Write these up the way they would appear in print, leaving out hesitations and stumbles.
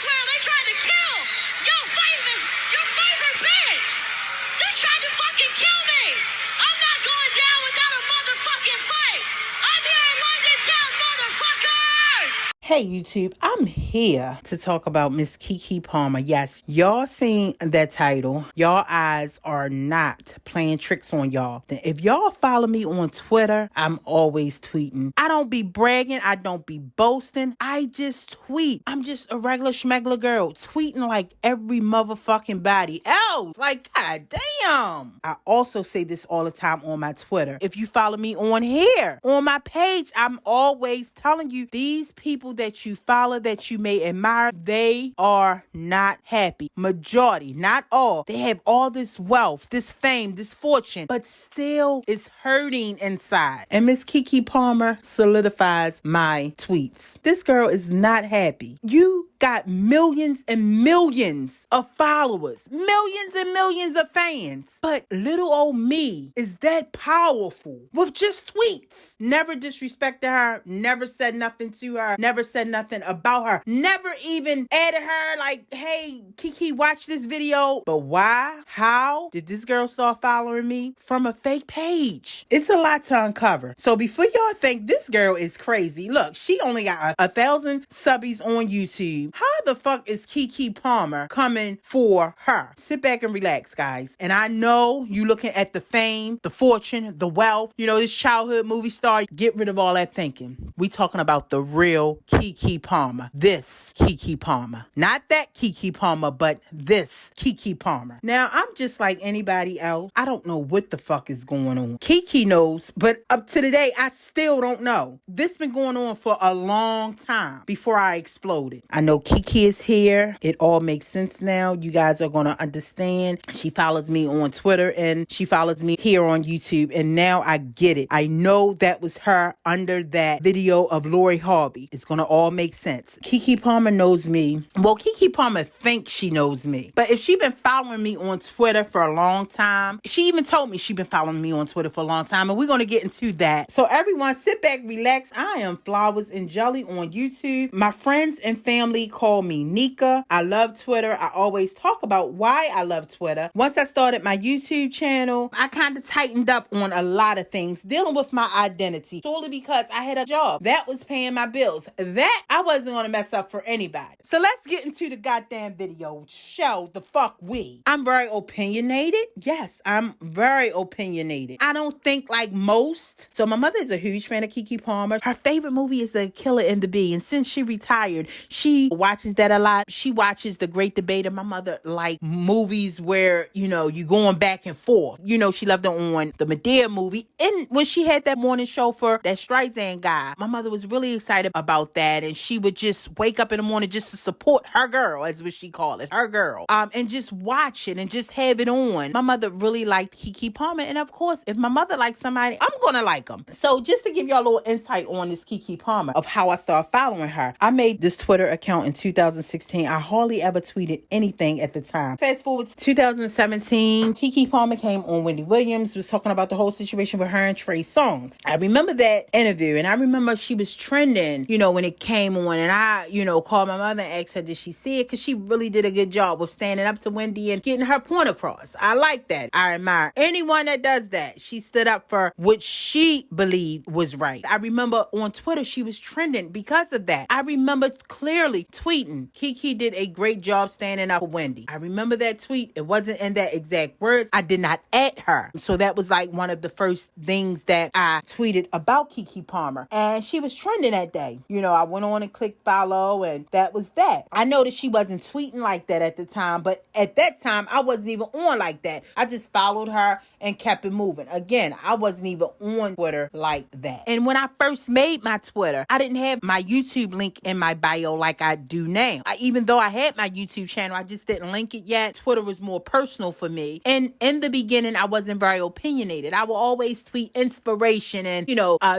swear they tried to kill your favorite bitch. They tried to fucking kill me. I'm not going down without a motherfucking fight. I'm here in London town, motherfuckers. Hey YouTube, I'm here to talk about Miss Kiki Palmer. Yes, y'all seen that title. Y'all eyes are not playing tricks on y'all. If y'all follow me on Twitter, I'm always tweeting. I don't be bragging. I don't be boasting. I just tweet. I'm just a regular schmegler girl tweeting like every motherfucking body else. Like, god damn. I also say this all the time on my Twitter. If you follow me on here, on my page, I'm always telling you these people that you follow, that you may admire, they are not happy. Majority, not all. They have all this wealth, this fame, this fortune, but still it's hurting inside. And Miss Kiki Palmer solidifies my tweets. This girl is not happy. You got millions and millions of followers, millions and millions of fans. But little old me is that powerful with just tweets. Never disrespected her, never said nothing to her, never said nothing about her, never even added her like, hey, Kiki, watch this video. But why? How did this girl start following me? From a fake page. It's a lot to uncover. So before y'all think this girl is crazy, look, she only got 1,000 subbies on YouTube. How the fuck is Kiki Palmer coming for her? Sit back and relax, guys. And I know you looking at the fame, the fortune, the wealth, this childhood movie star. Get rid of all that thinking. We talking about the real Kiki Palmer. This Kiki Palmer. Not that Kiki Palmer, but this Kiki Palmer. Now, I'm just like anybody else. I don't know what the fuck is going on. Kiki knows, but up to today, I still don't know. This been going on for a long time before I exploded. I know Kiki is here. It all makes sense now. You guys are going to understand. She follows me on Twitter and she follows me here on YouTube. And now I get it. I know that was her under that video of Laurie Harvey. It's going to all make sense. Kiki Palmer knows me. Well, Kiki Palmer thinks she knows me. But if she been following me on Twitter for a long time, she even told me she been following me on Twitter for a long time. And we're going to get into that. So everyone sit back, relax. I am Flowers and Jelly on YouTube. My friends and family call me Nika. I love Twitter. I always talk about why I love Twitter. Once I started my YouTube channel, I kind of tightened up on a lot of things dealing with my identity, solely because I had a job that was paying my bills. That I wasn't going to mess up for anybody. So let's get into the goddamn video. Show the fuck we. I'm very opinionated. Yes, I'm very opinionated. I don't think like most. So my mother is a huge fan of Kiki Palmer. Her favorite movie is The Killer and the Bee. And since she retired, she watches that a lot. She watches The Great Debate. And my mother like movies where, you going back and forth. She loved it on the Medea movie. And when she had that morning show for that Streisand guy, my mother was really excited about that. And she would just wake up in the morning just to support her girl, as what she called it, her girl. And just watch it and just have it on. My mother really liked Kiki Palmer. And of course, if my mother likes somebody, I'm going to like them. So just to give y'all a little insight on this Kiki Palmer of how I started following her, I made this Twitter account in 2016. I hardly ever tweeted anything at the time. Fast forward to 2017, Kiki Palmer came on Wendy Williams, was talking about the whole situation with her and Trey Songz. I remember that interview, and I remember she was trending, when it came on, and I, called my mother and asked her, did she see it? Because she really did a good job of standing up to Wendy and getting her point across. I like that. I admire anyone that does that. She stood up for what she believed was right. I remember on Twitter, she was trending because of that. I remember clearly tweeting, Kiki did a great job standing up for Wendy. I remember that tweet. It wasn't in that exact words. I did not at her. So that was like one of the first things that I tweeted about Kiki Palmer. And she was trending that day. I went on and clicked follow, and that was that. I know that she wasn't tweeting like that at the time, but at that time, I wasn't even on like that. I just followed her and kept it moving. Again, I wasn't even on Twitter like that. And when I first made my Twitter, I didn't have my YouTube link in my bio like I do now. Even though I had my YouTube channel, I just didn't link it yet. Twitter was more personal for me. And in the beginning, I wasn't very opinionated. I would always tweet inspiration and,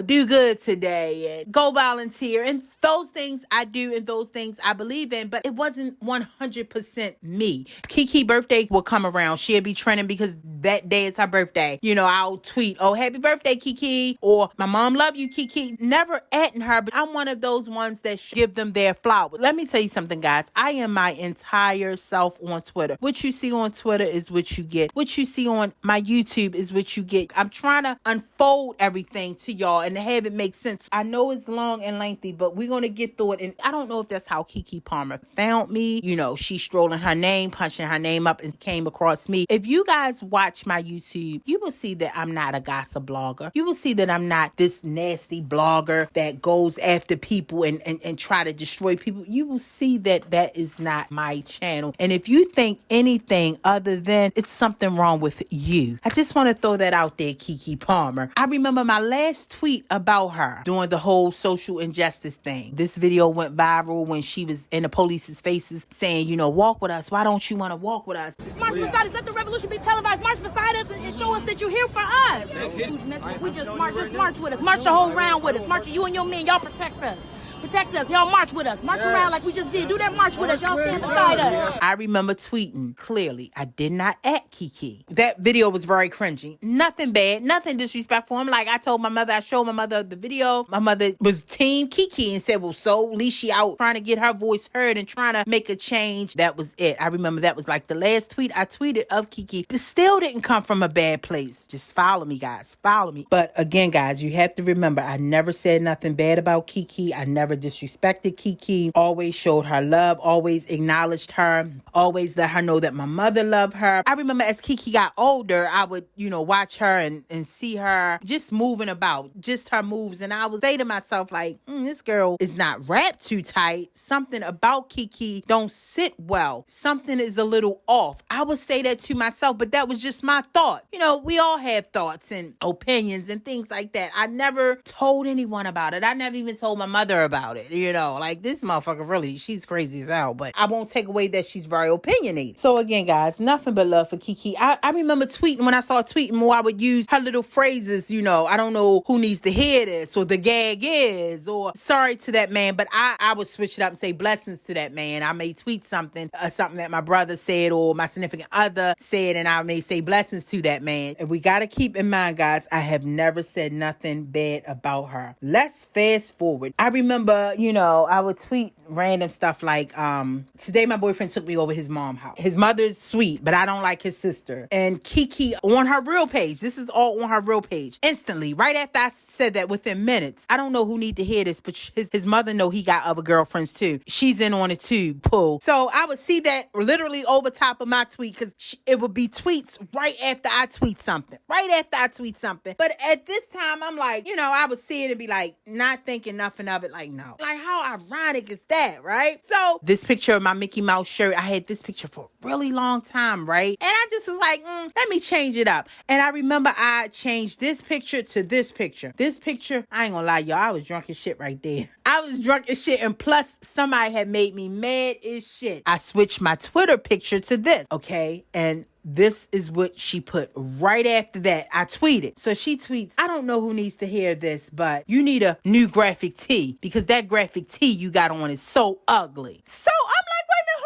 do good today and go volunteer. And those things I do and those things I believe in, but it wasn't 100% me. Kiki birthday will come around. She'll be trending because that day is her birthday. I'll tweet, oh, happy birthday, Kiki, or my mom love you, Kiki. Never atting her, but I'm one of those ones that give them their flowers. let me tell you something, guys. I am my entire self on Twitter. What you see on Twitter is what you get. What you see on my YouTube is what you get. I'm trying to unfold everything to y'all and have it make sense. I know it's long and lengthy, but we're going to get through it. And I don't know if that's how Kiki Palmer found me. You know, she's strolling her name, punching her name up and came across me. If you guys watch my YouTube, you will see that I'm not a gossip blogger. You will see that I'm not this nasty blogger that goes after people and try to destroy people. You will see that that is not my channel. And if you think anything other than, it's something wrong with you. I just want to throw that out there, Kiki Palmer. I remember my last tweet about her doing the whole social injustice thing. This video went viral when she was in the police's faces saying, you know, walk with us. Why don't you want to walk with us? March beside us. Let the revolution be televised. March beside us and show us that you're here for us. We just march with us. March the whole round with us. March you and your men. Y'all protect us. Protect us. Y'all march with us. March around like we just did. Do that march with us. Y'all stand beside us. I remember tweeting clearly. I did not at Kiki. That video was very cringy. Nothing bad. Nothing disrespectful. I'm like, I told my mother, I showed my mother the video. My mother was team Kiki and said, well, so at least she out trying to get her voice heard and trying to make a change. That was it. I remember that was like the last tweet I tweeted of Kiki. This still didn't come from a bad place. Just follow me, guys. Follow me. But again, guys, you have to remember, I never said nothing bad about Kiki. I never disrespected Kiki, always showed her love, always acknowledged her, always let her know that my mother loved her. I remember as Kiki got older, I would, you know, watch her and see her just moving about, just her moves. And I would say to myself, like, this girl is not wrapped too tight. Something about Kiki don't sit well. Something is a little off. I would say that to myself, but that was just my thought. You know, we all have thoughts and opinions and things like that. I never told anyone about it. I never even told my mother about it. You know, like this motherfucker really, she's crazy as hell, but I won't take away that she's very opinionated. So again, guys, nothing but love for Kiki. I remember tweeting, when I started tweeting more, I would use her little phrases, you know, I don't know who needs to hear this, or the gag is, or sorry to that man, but I would switch it up and say blessings to that man. I may tweet something that my brother said or my significant other said, and I may say blessings to that man. And we got to keep in mind, guys, I have never said nothing bad about her. Let's fast forward. I remember, you know, I would tweet random stuff like, today my boyfriend took me over his mom's house. His mother's sweet, but I don't like his sister. And Kiki on her real page, this is all on her real page, instantly, right after I said that, within minutes, I don't know who need to hear this, but his mother know he got other girlfriends too. She's in on it too, pull. So I would see that literally over top of my tweet, because it would be tweets right after I tweet something. Right after I tweet something. But at this time, I'm like, you know, I would see it and be like, not thinking nothing of it, like, no. Like, how ironic is that, right? So this picture of my Mickey Mouse shirt, I had this picture for a really long time, right? And I just was like, let me change it up. And I remember I changed this picture to this picture. This picture, I ain't gonna lie, y'all, I was drunk as shit right there. I was drunk as shit, and plus somebody had made me mad as shit. I switched my Twitter picture to this, okay? And this is what she put right after that. I tweeted. So she tweets, I don't know who needs to hear this, but you need a new graphic tee, because that graphic tee you got on is so ugly. So I'm like, wait a minute,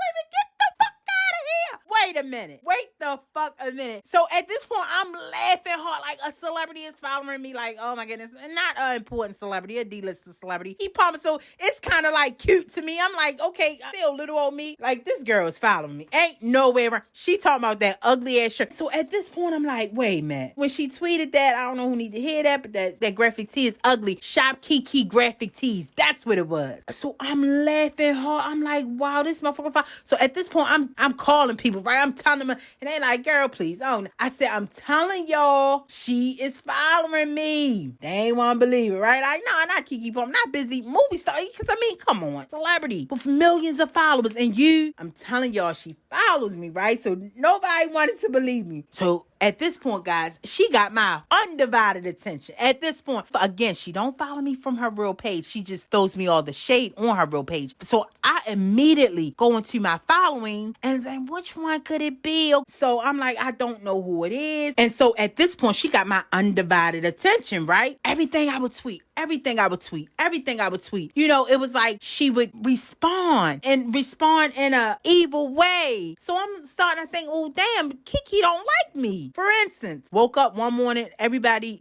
wait a minute, get the fuck out of here. Wait a minute. Wait the fuck a minute. So at this point, I'm laughing hard, like a celebrity is following me, like, oh my goodness. And not an important celebrity, a D-list celebrity. He Palmer, so it's kind of like cute to me. I'm like, okay, still little old me. Like, this girl is following me. Ain't no way around. She talking about that ugly ass shirt. So at this point, I'm like, wait a minute. When she tweeted that, I don't know who need to hear that, but that graphic tee is ugly. Shop Kiki graphic tees. That's what it was. So I'm laughing hard. I'm like, wow, this motherfucker. So at this point, I'm calling people, right? I'm telling them, and they like, girl, please. Oh, I said, I'm telling y'all, she is following me. They ain't want to believe it, right? Like, no, not Kiki Palmer. I'm not busy movie star. Because, I mean, come on. Celebrity with millions of followers. And you, I'm telling y'all, she follows me, right? So nobody wanted to believe me. So at this point, guys, she got my undivided attention. At this point, again, she don't follow me from her real page. She just throws me all the shade on her real page. So I immediately go into my following and then which one could it be? So I'm like, I don't know who it is. And so at this point, she got my undivided attention, right? Everything I would tweet, everything I would tweet. You know, it was like she would respond in a evil way. So I'm starting to think, oh, damn, Kiki don't like me. For instance, woke up one morning,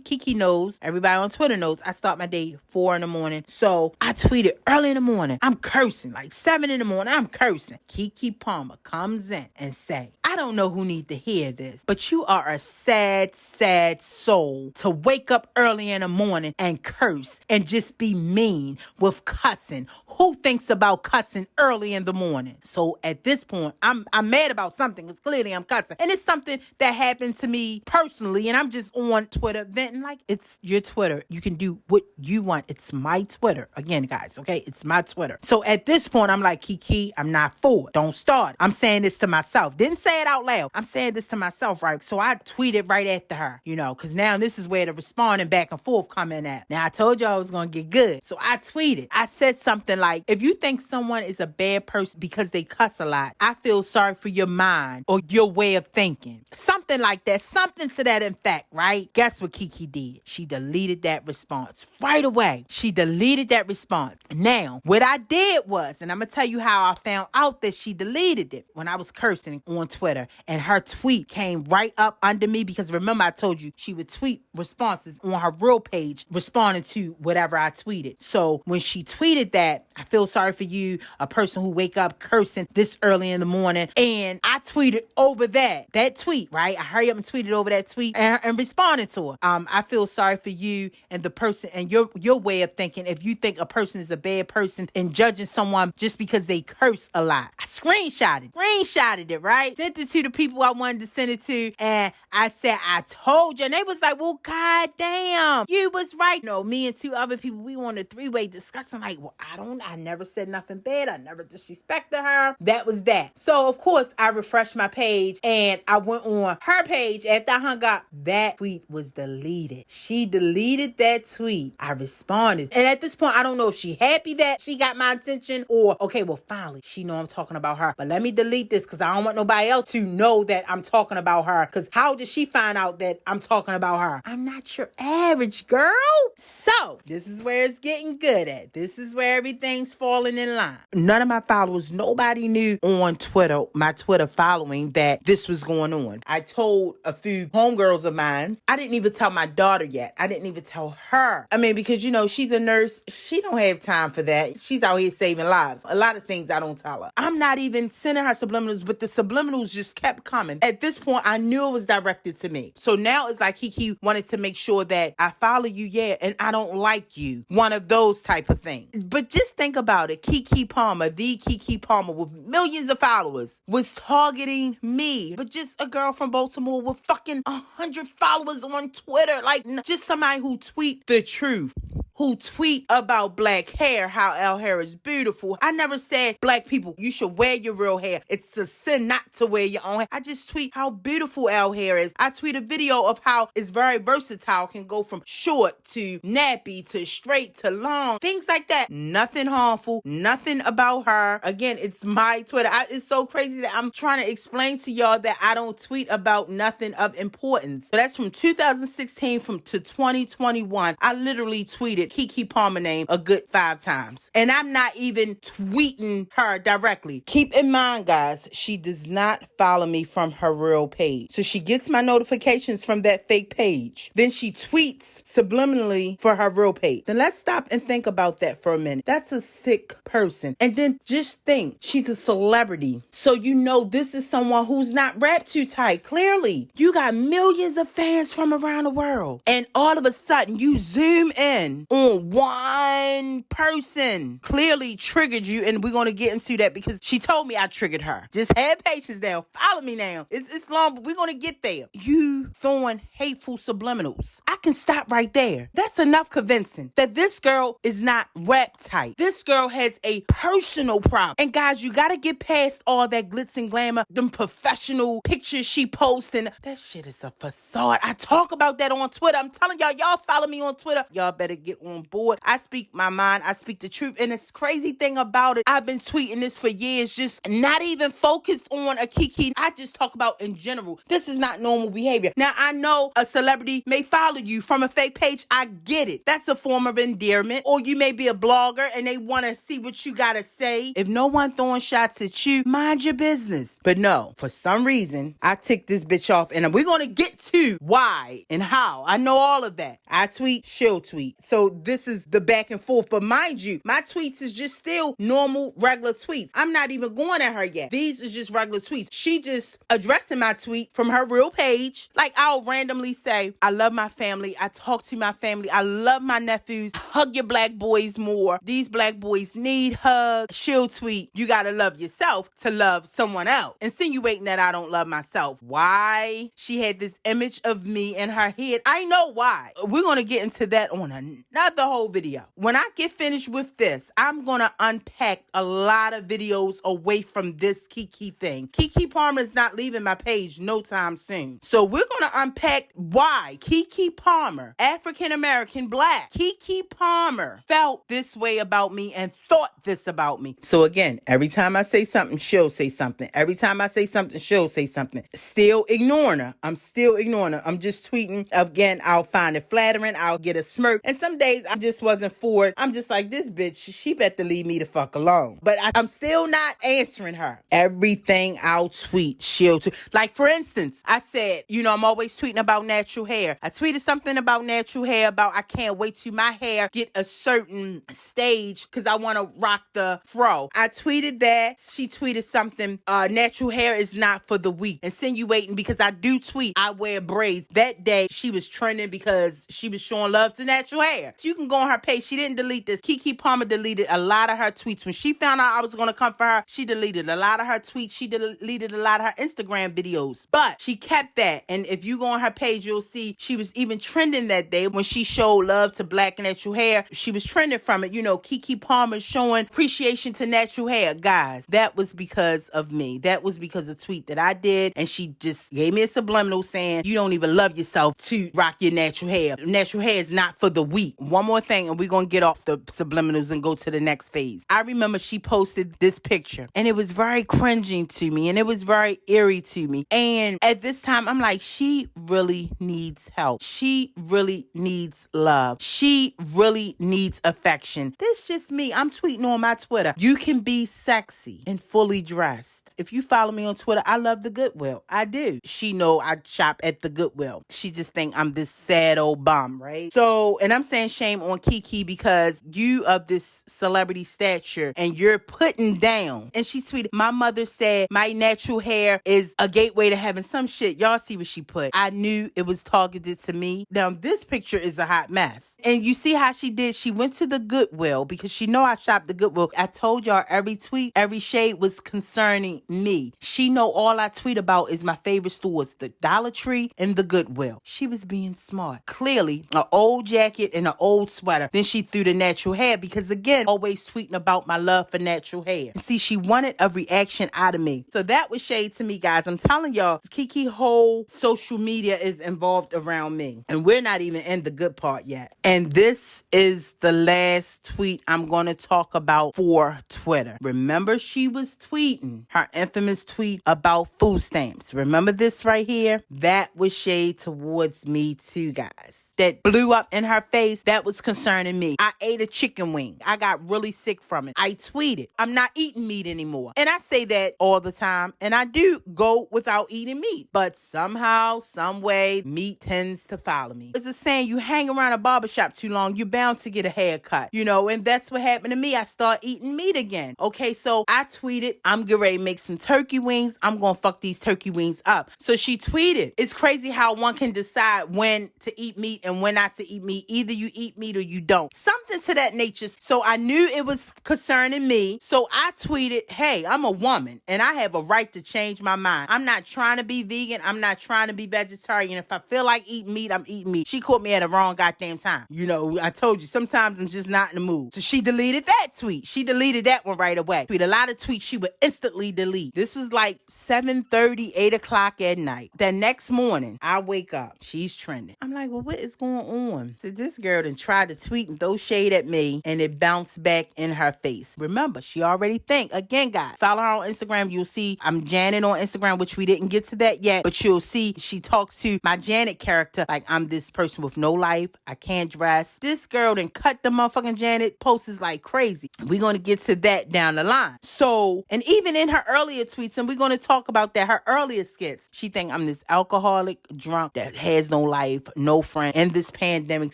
Kiki knows, everybody on Twitter knows, I start my day 4 a.m. So I tweeted early in the morning. I'm cursing, like 7 a.m. I'm cursing. Kiki Palmer comes in and say, I don't know who needs to hear this, but you are a sad, sad soul to wake up early in the morning and curse and just be mean with cussing. Who thinks about cussing early in the morning? So at this point, I'm mad about something because clearly I'm cussing. And it's something that happened to me personally, and I'm just on Twitter venting. Like, it's your Twitter. You can do what you want. It's my Twitter. Again, guys, okay? It's my Twitter. So at this point, I'm like, Kiki, I'm not for it. Don't start. I'm saying this to myself. Didn't say it out loud. I'm saying this to myself, right? So I tweeted right after her, you know, because now this is where the responding back and forth coming at. Now, I told you I was going to get good. So I tweeted. I said something like, if you think someone is a bad person because they cuss a lot, I feel sorry for your mind or your way of thinking. Something like that. Something to that effect, right? Guess what Kiki did? She deleted that response right away. She deleted that response. Now, what I did was, and I'm going to tell you how I found out that she deleted it when I was cursing on Twitter, and her tweet came right up under me because remember I told you she would tweet responses on her real page responding to whatever I tweeted. So when she tweeted that, I feel sorry for you, a person who wake up cursing this early in the morning, and I tweeted over that tweet, right? I hurry up and tweeted over that tweet and responded to her. I feel sorry for you and the person and your way of thinking. If you think a person is a bad person and judging someone just because they curse a lot. I screenshotted it, right? Sent it to the people I wanted to send it to, and I said, I told you. And they was like, well, goddamn, you was right. No, me and 2 other people, we on a 3-way discussion. Like, well, I never said nothing bad. I never disrespected her. That was that. So, of course, I refreshed my page and I went on her page after I hung up. That tweet was deleted. She deleted that tweet. I responded. And at this point, I don't know if she happy that she got my attention or, okay, well, finally, she know I'm talking about her. But let me delete this because I don't want nobody else to know that I'm talking about her. Because how did she find out that I'm talking about her? I'm not your average girl. So, this is where it's getting good at. This is where everything's falling in line. None of my followers, nobody knew on Twitter, my Twitter following, that this was going on. I told a few homegirls of mine. I didn't even tell my daughter yet. I didn't even tell her. I mean, because, you know, she's a nurse. She don't have time for that. She's out here saving lives. A lot of things I don't tell her. I'm not even sending her subliminals, but the subliminals just kept coming. At this point, I knew it was directed to me. So now it's like Kiki wanted to make sure that I follow you, yeah, and I don't like you. One of those type of things. But just think about it. Kiki Palmer, the Kiki Palmer with millions of followers, was targeting me. But just a girl from Baltimore with fucking 100 followers on Twitter. Like, just somebody who tweet the truth. Who tweet about black hair, how our hair is beautiful. I never said black people, you should wear your real hair. It's a sin not to wear your own hair. I just tweet how beautiful our hair is. I tweet a video of how it's very versatile. Can go from short to nappy to straight to long. Things like that. Nothing harmful. Nothing about her. Again, it's my Twitter. It's so crazy that I'm trying to explain to y'all that I don't tweet about nothing of importance. So that's from 2016 to 2021. I literally tweeted Kiki Palmer name a good 5 times. And I'm not even tweeting her directly. Keep in mind, guys, she does not follow me from her real page. So she gets my notifications from that fake page. Then she tweets subliminally for her real page. Then let's stop and think about that for a minute. That's a sick person. And then just think, she's a celebrity. So you know this is someone who's not wrapped too tight. Clearly, you got millions of fans from around the world. And all of a sudden, you zoom in on one person, clearly triggered you, and we're going to get into that because she told me I triggered her. Just have patience now. Follow me now. It's long, but we're going to get there. You throwing hateful subliminals. I can stop right there. That's enough convincing that this girl is not rap tight. This girl has a personal problem. And guys, you got to get past all that glitz and glamour, them professional pictures she posting. That shit is a facade. I talk about that on Twitter. I'm telling y'all follow me on Twitter. Y'all better get on board. I speak my mind. I speak the truth. And the crazy thing about it, I've been tweeting this for years, just not even focused on a Kiki. I just talk about in general. This is not normal behavior. Now, I know a celebrity may follow you from a fake page. I get it. That's a form of endearment. Or you may be a blogger and they want to see what you got to say. If no one throwing shots at you, mind your business. But no, for some reason, I ticked this bitch off, and we're going to get to why and how. I know all of that. I tweet, she'll tweet. So this is the back and forth. But mind you, my tweets is just still normal, regular tweets. I'm not even going at her yet. These is just regular tweets. She just addressing my tweet from her real page. Like, I'll randomly say, I love my family. I talk to my family. I love my nephews. Hug your black boys more. These black boys need hugs. She'll tweet, you gotta love yourself to love someone else. Insinuating that I don't love myself. Why? She had this image of me in her head. I know why. We're gonna get into that on another whole video. When I get finished with this, I'm gonna unpack a lot of videos away from this Kiki thing. Kiki Palmer is not leaving my page no time soon. So we're gonna unpack why Kiki Palmer, African-American black, Kiki Palmer felt this way about me and thought this about me. So again, every time I say something, she'll say something. Every time I say something, she'll say something. Still ignoring her. I'm still ignoring her. I'm just tweeting. Again, I'll find it flattering. I'll get a smirk. And some days I just wasn't for it. I'm just like, this bitch, she better leave me the fuck alone. But I'm still not answering her. Everything I'll tweet, she'll tweet. Like, for instance, I said, I'm always tweeting about natural hair. I tweeted something about natural hair, about I can't wait till my hair get a certain stage because I want to rock the fro. I tweeted that. She tweeted something, natural hair is not for the weak. Insinuating, because I do tweet, I wear braids. That day, she was trending because she was showing love to natural hair. So you can go on her page. She didn't delete this. Kiki Palmer deleted a lot of her tweets. When she found out I was going to come for her, she deleted a lot of her tweets. She deleted a lot of her Instagram videos. But she kept that. And if you go on her page, you'll see she was even trending that day when she showed love to black natural hair. She was trending from it. Kiki Palmer showing appreciation to natural hair. Guys, that was because of me. That was because of a tweet that I did. And she just gave me a subliminal saying, you don't even love yourself to rock your natural hair. Natural hair is not for the weak. One more thing, and we're going to get off the subliminals and go to the next phase. I remember she posted this picture, and it was very cringing to me, and it was very eerie to me. And at this time, I'm like, she really needs help. She really needs love. She really needs affection. This just me. I'm tweeting on my Twitter. You can be sexy and fully dressed. If you follow me on Twitter, I love the Goodwill. I do. She know I shop at the Goodwill. She just think I'm this sad old bum, right? So, and I'm saying shame on Kiki because you of this celebrity stature and you're putting down. And she tweeted, my mother said my natural hair is a gateway to heaven. Some shit. Y'all see what she put. I knew it was targeted to me. Now, this picture is a hot mess. And you see how she did? She went to the Goodwill because she know I shop the Goodwill. I told y'all every tweet, every shade was concerning me. She know all I tweet about is my favorite stores, the Dollar Tree and the Goodwill. She was being smart. Clearly, an old jacket and an old sweater. Then she threw the natural hair because, again, always tweeting about my love for natural hair. See, she wanted a reaction out of me. So that was shade to me, guys. I'm telling y'all, Kiki whole social media is involved around me. And we're not even in the good part yet. And this is the last tweet I'm going to talk about for Twitter. Remember, she was tweeting her infamous tweet about food stamps. Remember this right here? That was shade towards me too, guys. That blew up in her face, that was concerning me. I ate a chicken wing. I got really sick from it. I tweeted, I'm not eating meat anymore. And I say that all the time. And I do go without eating meat. But somehow, some way, meat tends to follow me. It's a saying, you hang around a barbershop too long, you're bound to get a haircut. And that's what happened to me. I start eating meat again. Okay, so I tweeted, I'm getting ready to make some turkey wings. I'm going to fuck these turkey wings up. So she tweeted, it's crazy how one can decide when to eat meat and when not to eat meat. Either you eat meat or you don't. Something to that nature. So I knew it was concerning me. So I tweeted, hey, I'm a woman and I have a right to change my mind. I'm not trying to be vegan. I'm not trying to be vegetarian. If I feel like eating meat, I'm eating meat. She caught me at the wrong goddamn time. I told you, sometimes I'm just not in the mood. So she deleted that tweet. She deleted that one right away. A lot of tweets she would instantly delete. This was like 7:30, 8 o'clock at night. The next morning, I wake up. She's trending. I'm like, well, what is what's going on? So this girl done tried to tweet and throw shade at me, and it bounced back in her face. Remember, she already again, guys, follow her on Instagram. You'll see I'm Janet on Instagram, which we didn't get to that yet, but you'll see she talks to my Janet character like I'm this person with no life. I can't dress. This girl done cut the motherfucking Janet posts like crazy. We're going to get to that down the line. So, and even in her earlier tweets, and we're going to talk about that, her earlier skits, she think I'm this alcoholic drunk that has no life, no friend, in this pandemic,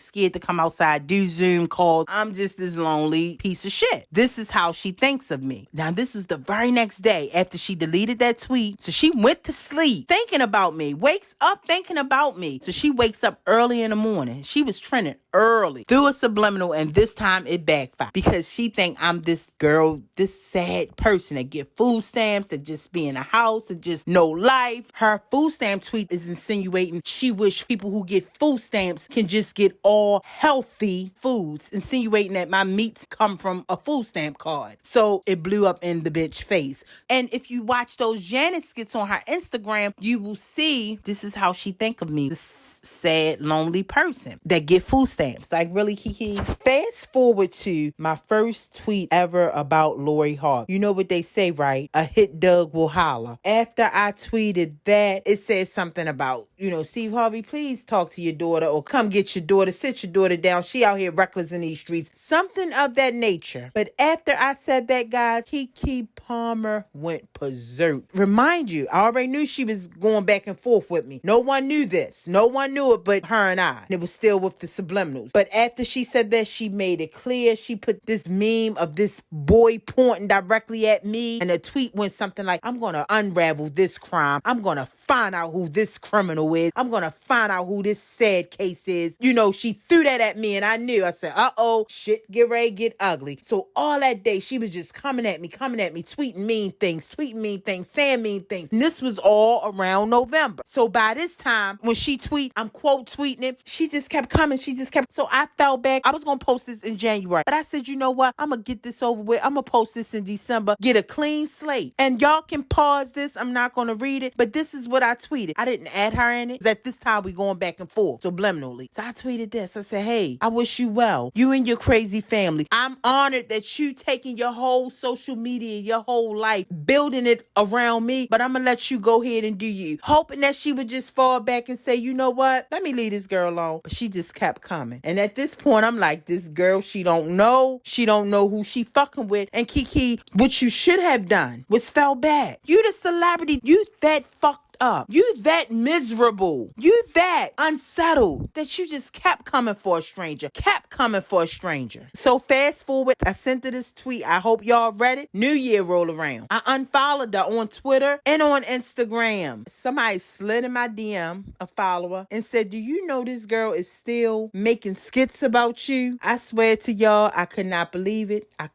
scared to come outside, do Zoom calls. I'm just this lonely piece of shit. This is how she thinks of me. Now, this is the very next day after she deleted that tweet. So she went to sleep thinking about me, wakes up thinking about me. So she wakes up early in the morning. She was trending early through a subliminal, and this time it backfired because she think I'm this girl, this sad person that get food stamps, that just be in a house, that just no life. Her food stamp tweet is insinuating she wish people who get food stamps can just get all healthy foods, insinuating that my meats come from a food stamp card. So it blew up in the bitch face. And if you watch those Janet skits on her Instagram, you will see this is how she think of me. This sad, lonely person that get food stamps. Like, really, Kiki? Fast forward to my first tweet ever about Laurie Harvey. You know what they say, right? A hit dog will holler. After I tweeted that, it says something about, Steve Harvey, please talk to your daughter, or come get your daughter, sit your daughter down. She out here reckless in these streets. Something of that nature. But after I said that, guys, Kiki Palmer went berserk. Remind you, I already knew she was going back and forth with me. No one knew this. No one knew it but her and I. It was still with the subliminals. But after she said that, she made it clear. She put this meme of this boy pointing directly at me, and the tweet went something like, I'm going to unravel this crime. I'm going to find out who this criminal is. I'm going to find out who this sad case is. She threw that at me, and I knew. I said, uh-oh, shit get ready, get ugly. So all that day, she was just coming at me, tweeting mean things, saying mean things. And this was all around November. So by this time, when she tweet, I'm quote tweeting it, she just kept coming. So I fell back. I was going to post this in January. But I said, you know what? I'm going to get this over with. I'm going to post this in December. Get a clean slate. And y'all can pause this. I'm not going to read it. But this is what I tweeted. I didn't add her in it. At this time, we going back and forth subliminally. So I tweeted this. I said, hey, I wish you well. You and your crazy family. I'm honored that you taking your whole social media, your whole life, building it around me. But I'm going to let you go ahead and do you. Hoping that she would just fall back and say, you know what? Let me leave this girl alone. But she just kept coming. And at this point, I'm like, this girl, she don't know. She don't know who she fucking with. And Kiki, what you should have done was fell back. You the celebrity. You that fucked up. You that miserable. You that unsettled that you just kept coming for a stranger. So fast forward, I sent her this tweet. I hope y'all read it. New Year roll around. I unfollowed her on Twitter and on Instagram. Somebody slid in my DM, a follower, and said, do you know this girl is still making skits about you? I swear to y'all, I could not believe it. I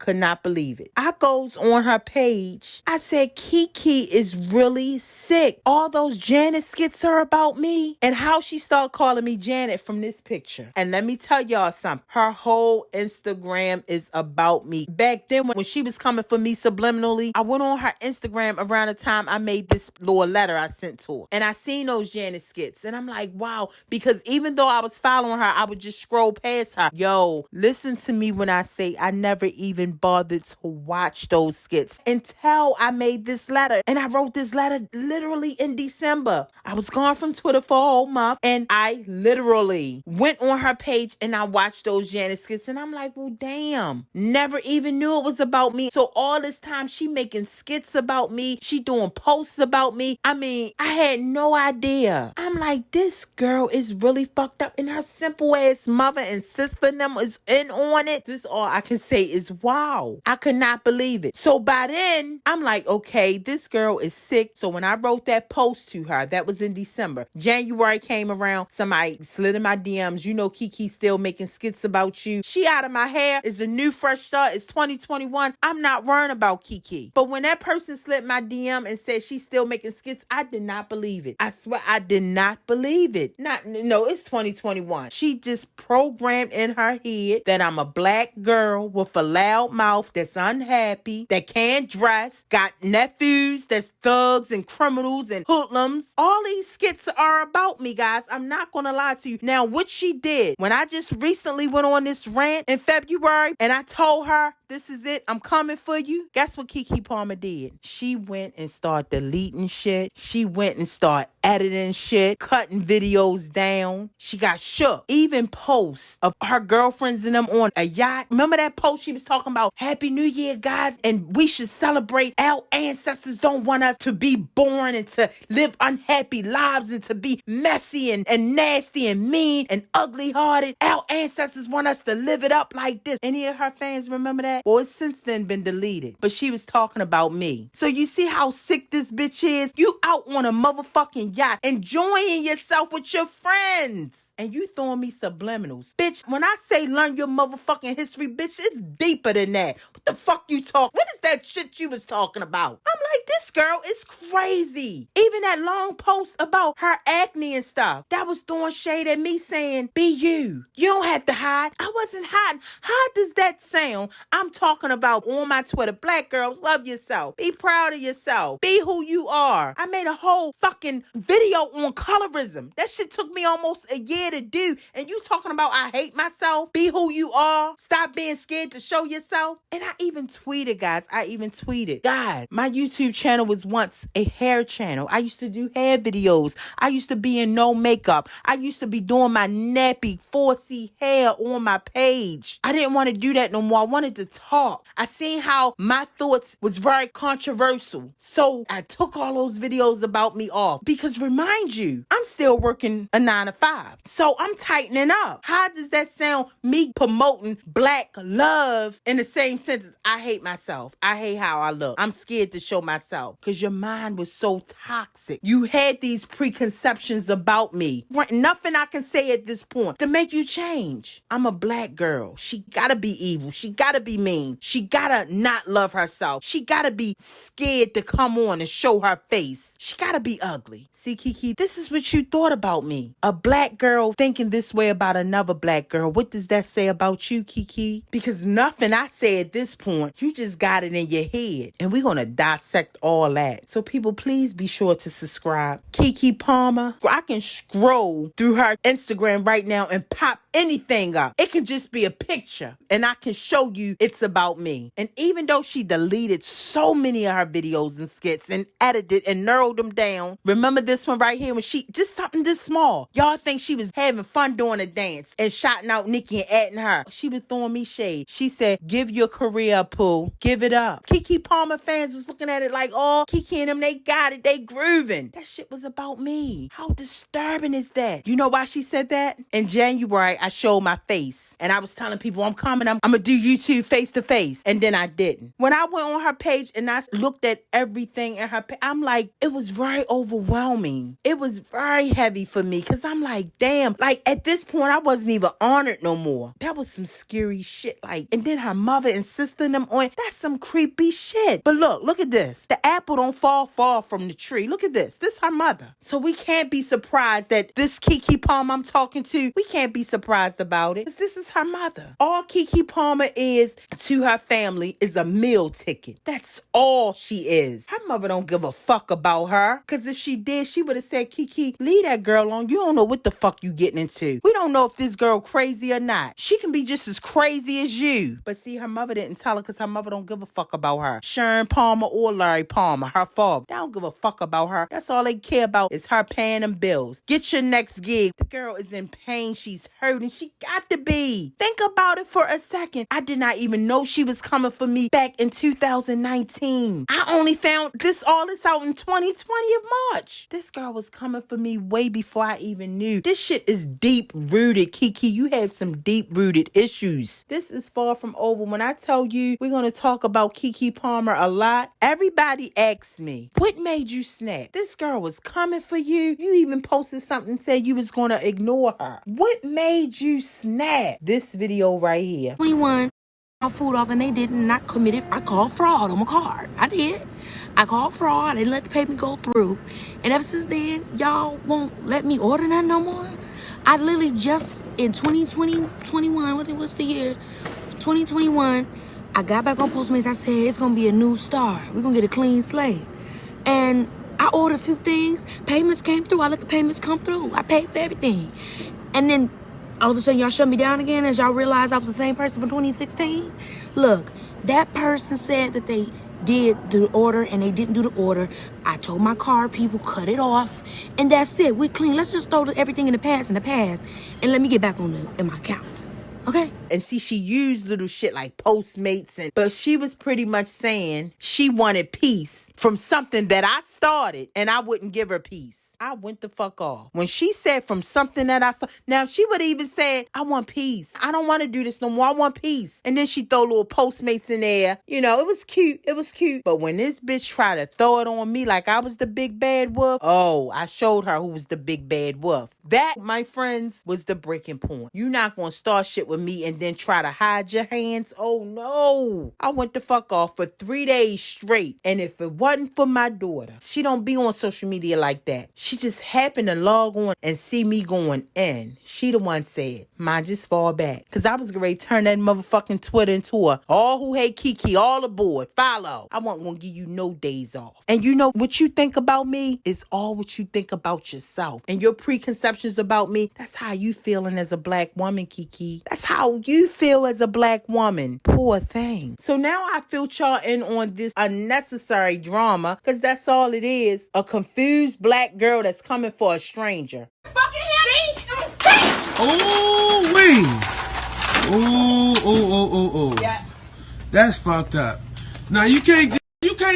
goes on her page. I said, Kiki is really sick. All those Janet skits are about me. And how she started calling me Janet from this picture. And let me tell y'all something. Her whole Instagram is about me. Back then, when she was coming for me subliminally, I went on her Instagram around the time I made this little letter I sent to her. And I seen those Janet skits. And I'm like, wow. Because even though I was following her, I would just scroll past her. Yo, listen to me when I say I never even bothered to watch those skits until I made this letter. And I wrote this letter literally in December. I was gone from Twitter for a whole month, and I literally went on her page and I watched those Janet skits, and I'm like, well, damn, never even knew it was about me. So all this time she making skits about me, she doing posts about me. I mean, I had no idea. I'm like, this girl is really fucked up, and her simple ass mother and sister and them is in on it. This all I can say is wow. I could not believe it. So by then, I'm like, okay, this girl is sick. So when I wrote that post to her, that was in December. January came around, somebody slid in my DMs. You know, Kiki's still making skits about you. She out of my hair. It's a new fresh start. It's 2021. I'm not worrying about Kiki. But when that person slid my DM and said she's still making skits, I did not believe it. I swear I did not believe it. No, it's 2021. She just programmed in her head that I'm a black girl with a loud mouth that's unhappy, that can't dress, got nephews that's thugs and criminals and hoodlums. All these skits are about me, guys. I'm not gonna lie to you. Now, what she did, when I just recently went on this rant in February and I told her, this is it, I'm coming for you. Guess what Kiki Palmer did? She went and started deleting shit. She went and started editing shit, cutting videos down. She got shook. Even posts of her girlfriends and them on a yacht. Remember that post she was talking about, Happy New Year, guys, and we should celebrate. Our ancestors don't want us to be born and to live unhappy lives and to be messy and nasty and mean and ugly-hearted. Our ancestors want us to live it up like this. Any of her fans remember that? Well, it's since then been deleted. But she was talking about me. So you see how sick this bitch is? You out on a motherfucking yacht enjoying yourself with your friends. And you throwing me subliminals. Bitch, when I say learn your motherfucking history, bitch, it's deeper than that. What the fuck you talk? What is that shit you was talking about? I'm like, this girl is crazy. Even that long post about her acne and stuff, that was throwing shade at me saying, be you. You don't have to hide. I wasn't hiding. How does that sound? I'm talking about on my Twitter, black girls, love yourself. Be proud of yourself. Be who you are. I made a whole fucking video on colorism. That shit took me almost a year to do, and you talking about I hate myself? Be who you are. Stop being scared to show yourself. And I even tweeted, guys. Guys, my YouTube channel was once a hair channel. I used to do hair videos. I used to be in no makeup. I used to be doing my nappy 4C hair on my page. I didn't want to do that no more. I wanted to talk. I seen how my thoughts was very controversial. So I took all those videos about me off because remind you, I'm still working a 9 to 5. So I'm tightening up. How does that sound? Me promoting black love in the same sentence. I hate myself. I hate how I look. I'm scared to show myself because your mind was so toxic. You had these preconceptions about me. Nothing I can say at this point to make you change. I'm a black girl. She gotta be evil. She gotta be mean. She gotta not love herself. She gotta be scared to come on and show her face. She gotta be ugly. See, Kiki, this is what you thought about me. A black girl thinking this way about another black girl. What does that say about you, Kiki? Because nothing I say at this point, you just got it in your head. And we're going to dissect all that. So people, please be sure to subscribe. Kiki Palmer, I can scroll through her Instagram right now and pop anything up. It can just be a picture and I can show you it's about me. And even though she deleted so many of her videos and skits and edited and narrowed them down, remember this one right here when she, just something this small. Y'all think she was having fun doing a dance and shouting out Nikki and adding her. She was throwing me shade. She said, give your career up, Pooh. Give it up. Kiki Palmer fans was looking at it like, oh, Kiki and them, they got it. They grooving. That shit was about me. How disturbing is that? You know why she said that? In January, I showed my face and I was telling people I'm coming. I'm going to do YouTube face to face. And then I didn't. When I went on her page and I looked at everything in her page, I'm like, it was very overwhelming. It was very heavy for me because I'm like, damn, like at this point, I wasn't even honored no more. That was some scary shit. Like, and then her mother insisting them on, that's some creepy shit. But look at this. The apple don't fall far from the tree. Look at this. This is her mother. So we can't be surprised that this Kiki Palmer I'm talking to, we can't be surprised about it because this is her mother. All Kiki Palmer is to her family is a meal ticket. That's all she is. Her mother don't give a fuck about her because if she did, she would have said, Kiki, leave that girl alone. You don't know what the fuck you getting into. We don't know if this girl crazy or not. She can be just as crazy as you. But see, her mother didn't tell her because her mother don't give a fuck about her. Sharon Palmer or Laurie Palmer, her father, they don't give a fuck about her. That's all they care about is her paying them bills. Get your next gig. The girl is in pain. She's hurting. She got to be. Think about it for a second. I did not even know she was coming for me back in 2019. I only found all this out in 2020 of March. This girl was coming for me way before I even knew. This shit is deep rooted, Kiki. You have some deep rooted issues. This is far from over. When I tell you we're going to talk about Kiki Palmer a lot, everybody asked me, what made you snap? This girl was coming for you. You even posted something, said you was going to ignore her. What made you snap? This video right here. 21, my food off and they did not commit it. I called fraud on my card. I did. I called fraud. They didn't let the payment go through. And ever since then, y'all won't let me order that no more. I literally just in 2021, what was the year? 2021, I got back on Postmates. I said, it's going to be a new start. We're going to get a clean slate. And I ordered a few things. Payments came through. I let the payments come through. I paid for everything. And then all of a sudden, y'all shut me down again as y'all realize I was the same person from 2016. Look, that person said that they did the order and they didn't do the order. I told my card people, cut it off. And that's it. We clean. Let's just throw everything in the past and let me get back in my account. Okay? And see, she used little shit like Postmates, but she was pretty much saying she wanted peace from something that I started and I wouldn't give her peace. I went the fuck off. When she said from something that I started, now she would even say, I want peace. I don't want to do this no more. I want peace. And then she throw little Postmates in there. You know, it was cute. It was cute. But when this bitch tried to throw it on me like I was the big bad wolf, oh, I showed her who was the big bad wolf. That, my friends, was the breaking point. You're not going to start shit with me and then try to hide your hands. Oh, no. I went the fuck off for 3 days straight. And if it wasn't for my daughter, she don't be on social media like that. She just happened to log on and see me going in. She the one said, "Mine, just fall back." Because I was ready to turn that motherfucking Twitter into a all who hate Kiki, all aboard, follow. I wasn't going to give you no days off. And you know what you think about me is all what you think about yourself. And your preconceptions about me, that's how you feeling as a black woman, Kiki. That's how you feel as a black woman. Poor thing. So now I filter y'all in on this unnecessary drama because that's all it is. A confused black girl that's coming for a stranger. Fucking hit me! Oh, wait. Oh. Yeah. That's fucked up. Now you can't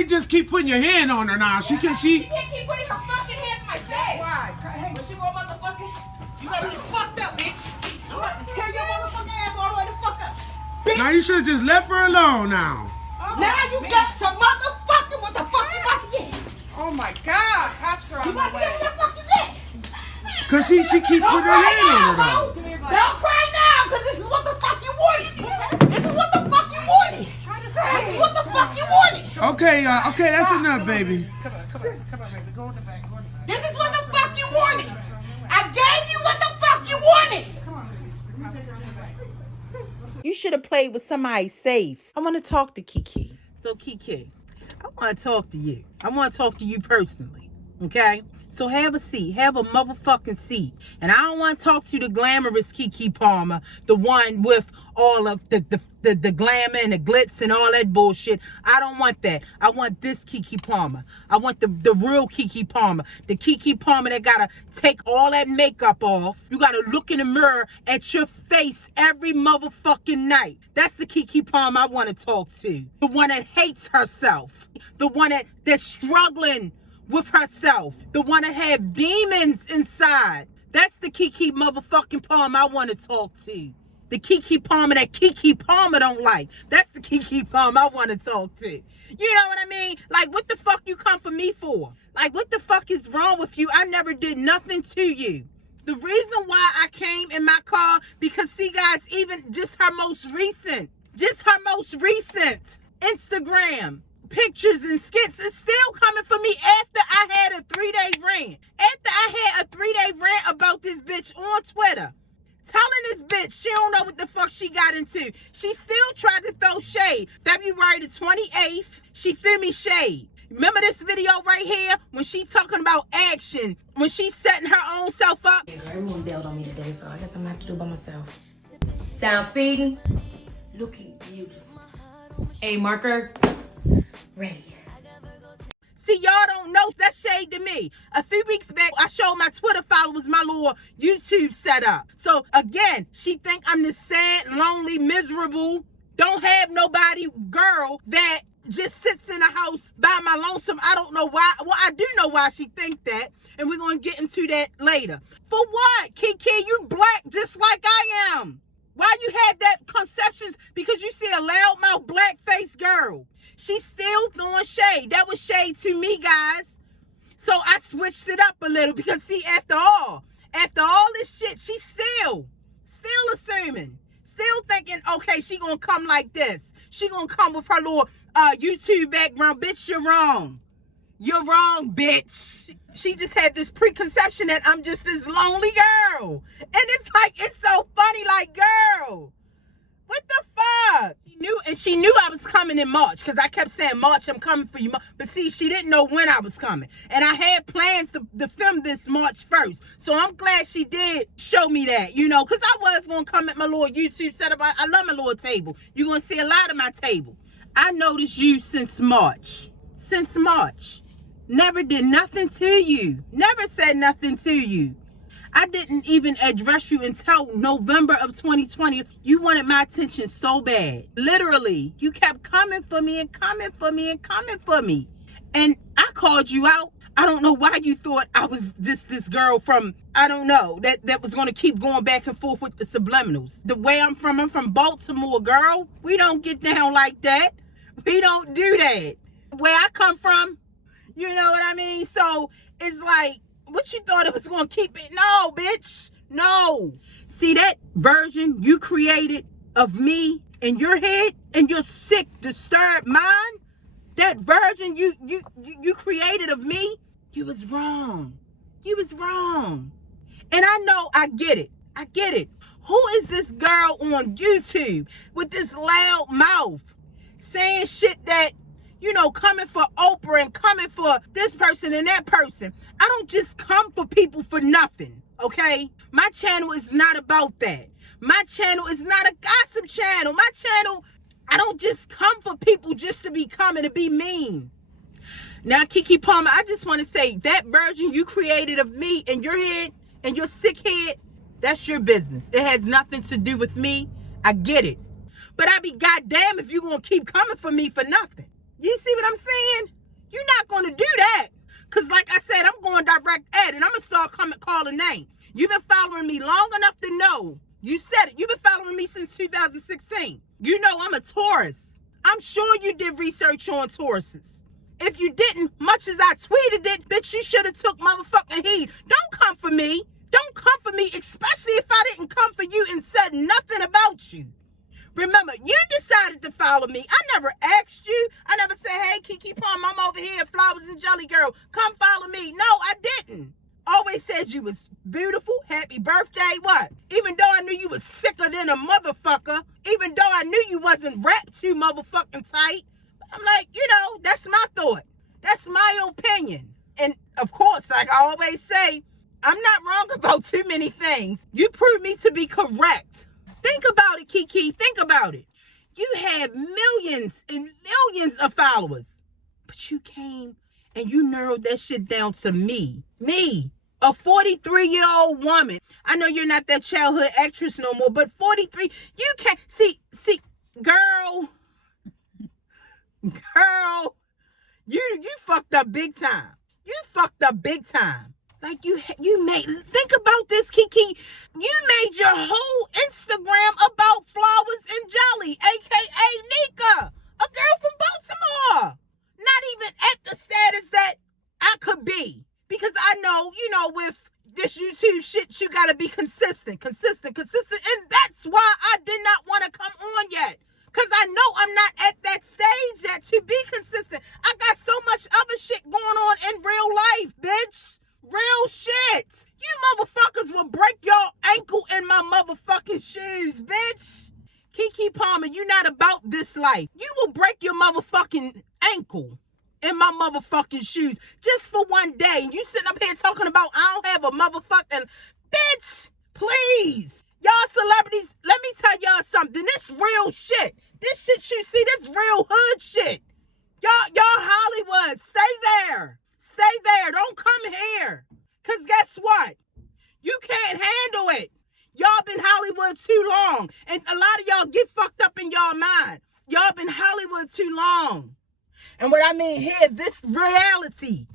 just keep putting your hand on her now. She can't keep putting her fucking hand in my face. Why? Hey, but you want motherfucking? You got me fucked up, bitch. I'm about to tear your motherfucking ass all the way the fuck up. Bitch. Now you should have just left her alone now. Now you got some motherfucking what the fuck you about to get? Oh my God! Cops are You on about the to way. get me a fucking dick. Cause she keep putting her hand on her though. Don't cry now, because this is what the fuck you wanted. This is what the fuck you wanted. This is what the fuck you wanted. Okay, that's enough, baby. Come on, baby. Go in the back. This is what the fuck you wanted. I gave you what the fuck you wanted. Come on, baby. We can take her in the back. You should have played with somebody safe. I want to talk to Kiki. So Kiki, I want to talk to you. I want to talk to you personally. Okay? So have a seat. Have a motherfucking seat. And I don't want to talk to the glamorous Kiki Palmer, the one with all of the glamour and the glitz and all that bullshit. I don't want that. I want this Kiki Palmer. I want the real Kiki Palmer. The Kiki Palmer that gotta take all that makeup off. You gotta look in the mirror at your face every motherfucking night. That's the Kiki Palmer I want to talk to. The one that hates herself. The one that's struggling with herself. The one that have demons inside. That's the Kiki motherfucking Palmer I want to talk to. The Kiki Palmer that Kiki Palmer don't like. That's the Kiki Palmer I want to talk to. You know what I mean? Like, what the fuck you come for me for? Like, what the fuck is wrong with you? I never did nothing to you. The reason why I came in my car, because see guys, even just her most recent Instagram pictures and skits is still coming for me after I had a 3-day rant. After I had a 3-day rant about this bitch on Twitter. Telling this bitch she don't know what the fuck she got into. She still tried to throw shade. February the 28th, she threw me shade. Remember this video right here? When she talking about action. When she's setting her own self up. Everyone bailed on me today, so I guess I'm gonna have to do it by myself. Sound speeding. Looking beautiful. A marker. Ready. See, y'all don't know that's shade to me. A few weeks back, I showed my Twitter followers my little YouTube setup. So, again, she think I'm this sad, lonely, miserable, don't have nobody girl that just sits in a house by my lonesome. I don't know why. Well, I do know why she think that. And we're going to get into that later. For what? Kiki, you black just like I am. Why you had that conceptions? Because you see a loudmouth black-faced girl. She's still throwing shade. That was shade to me, guys. So I switched it up a little because, see, after all this shit, she's still assuming, still thinking, okay, she gonna come like this. She gonna come with her little YouTube background. Bitch, you're wrong. You're wrong, bitch. She just had this preconception that I'm just this lonely girl. And it's like, it's so funny, like, girl, what the fuck? She knew I was coming in March, because I kept saying, March, I'm coming for you. But see, she didn't know when I was coming. And I had plans to film this March 1st. So I'm glad she did show me that, you know, because I was going to come at my little YouTube setup. I love my little table. You're going to see a lot of my table. I noticed you since March. Since March. Never did nothing to you. Never said nothing to you. I didn't even address you until November of 2020. You wanted my attention so bad. Literally, you kept coming for me and coming for me and coming for me. And I called you out. I don't know why you thought I was just this girl from, I don't know, that was going to keep going back and forth with the subliminals. The way I'm from Baltimore, girl. We don't get down like that. We don't do that. Where I come from, you know what I mean? So it's like, what you thought it was going to keep it? No, bitch. No. See that version you created of me in your head and your sick, disturbed mind? That version you created of me? You was wrong. You was wrong. And I know, I get it. I get it. Who is this girl on YouTube with this loud mouth saying shit that, you know, coming for Oprah and coming for this person and that person? I don't just come for people for nothing, okay? My channel is not about that. My channel is not a gossip channel. My channel, I don't just come for people just to be coming to be mean. Now, Kiki Palmer, I just want to say, that version you created of me in your head and your sick head, that's your business. It has nothing to do with me. I get it. But I be goddamn if you're going to keep coming for me for nothing. You see what I'm saying? You're not going to do that. Because like I said, I'm going direct at it. And I'm going to start calling names. You've been following me long enough to know. You said it. You've been following me since 2016. You know I'm a Taurus. I'm sure you did research on Tauruses. If you didn't, much as I tweeted it, bitch, you should have took motherfucking heed. Don't come for me. Don't come for me, especially if I didn't come for you and said nothing about you. Remember, you decided to follow me. I never asked you. I never said, hey, Kiki Palmer, I'm over here, Flowers and Jelly Girl. Come follow me. No, I didn't. Always said you was beautiful. Happy birthday. What? Even though I knew you was sicker than a motherfucker. Even though I knew you wasn't wrapped too motherfucking tight. I'm like, you know, that's my thought. That's my opinion. And of course, like I always say, I'm not wrong about too many things. You proved me to be correct. Think about it, Kiki. Think about it. You have millions and millions of followers. But you came and you narrowed that shit down to me. Me, a 43-year-old woman. I know you're not that childhood actress no more, but 43, you can't. See, girl, you fucked up big time. You fucked up big time. Like you made, think about this, Kiki. You made your whole Instagram about Flowers and Jelly, aka Nika, a girl from Baltimore. Not even at the status that I could be. Because I know, you know, with this YouTube shit, you gotta be consistent. And that's why I did not want to come on yet. Because I know I'm not at that stage yet to be consistent. I got so much other shit going on in real life, bitch. Real shit. You motherfuckers will break your ankle in my motherfucking shoes, bitch. Kiki Palmer, you not about this life. You will break your motherfucking ankle in my motherfucking shoes just for one day. And you sitting up here talking about I don't have a motherfucking bitch. Please. Y'all celebrities, let me tell y'all something. This real shit. This shit you see, this real hood shit. Y'all Hollywood, stay there. Stay there. Don't come here. Because guess what? You can't handle it. Y'all been Hollywood too long. And a lot of y'all get fucked up in y'all mind. Y'all been Hollywood too long. And what I mean here, this reality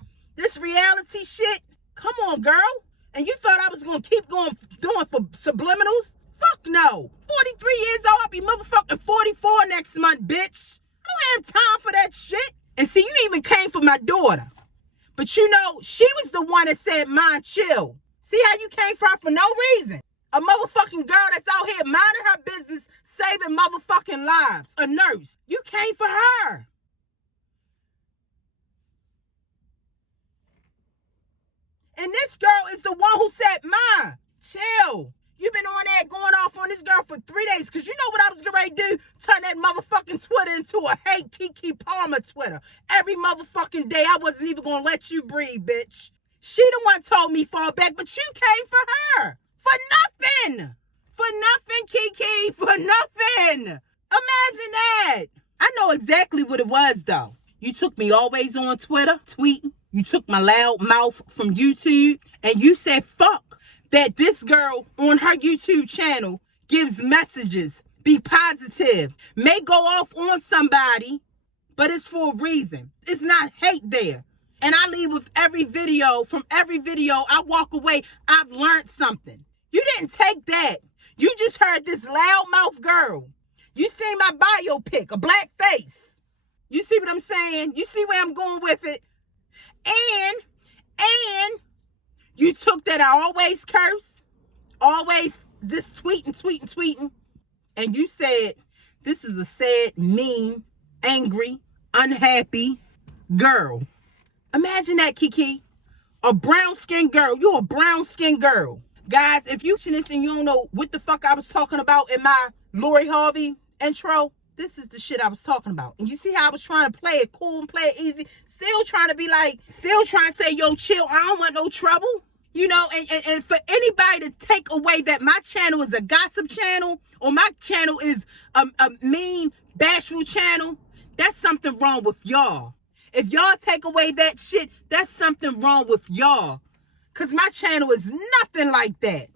shit, come on, girl. And you thought I was going to keep doing for subliminals? Fuck no. 43 years old, I'll be motherfucking 44 next month, bitch. I don't have time for that shit. my daughter. But you know, she was the one that said, "Mine, chill." See how you came for no reason. A motherfucking girl that's out here minding her business, saving motherfucking lives. A nurse. You came for her. And this girl is the one who said, "Mine, chill." You've been on that going off on this girl for 3 days. Because you know what I was getting ready to do? Turn that motherfucking Twitter into a hate Kiki Palmer Twitter. Every motherfucking day. I wasn't even going to let you breathe, bitch. She the one told me fall back, but you came for her. For nothing. For nothing, Kiki. For nothing. Imagine that. I know exactly what it was, though. You took me always on Twitter, tweeting. You took my loud mouth from YouTube. And you said, fuck that this girl on her YouTube channel gives messages. Be positive. May go off on somebody, but it's for a reason. It's not hate there. And I leave with every video. From every video, I walk away. I've learned something. You didn't take that. You just heard this loudmouth girl. You seen my bio pic, a black face. You see what I'm saying? You see where I'm going with it? And you took that I always curse, always just tweeting. And you said, this is a sad, mean, angry, unhappy girl. Imagine that, Kiki. A brown-skinned girl. You're a brown-skinned girl. Guys, if you this and you don't know what the fuck I was talking about in my Laurie Harvey intro, this is the shit I was talking about. And you see how I was trying to play it cool and play it easy? Still trying to be like, still trying to say, yo, chill. I don't want no trouble. You know, and for anybody to take away that my channel is a gossip channel or my channel is a mean, bashful channel, that's something wrong with y'all. If y'all take away that shit, that's something wrong with y'all. Because my channel is nothing like that.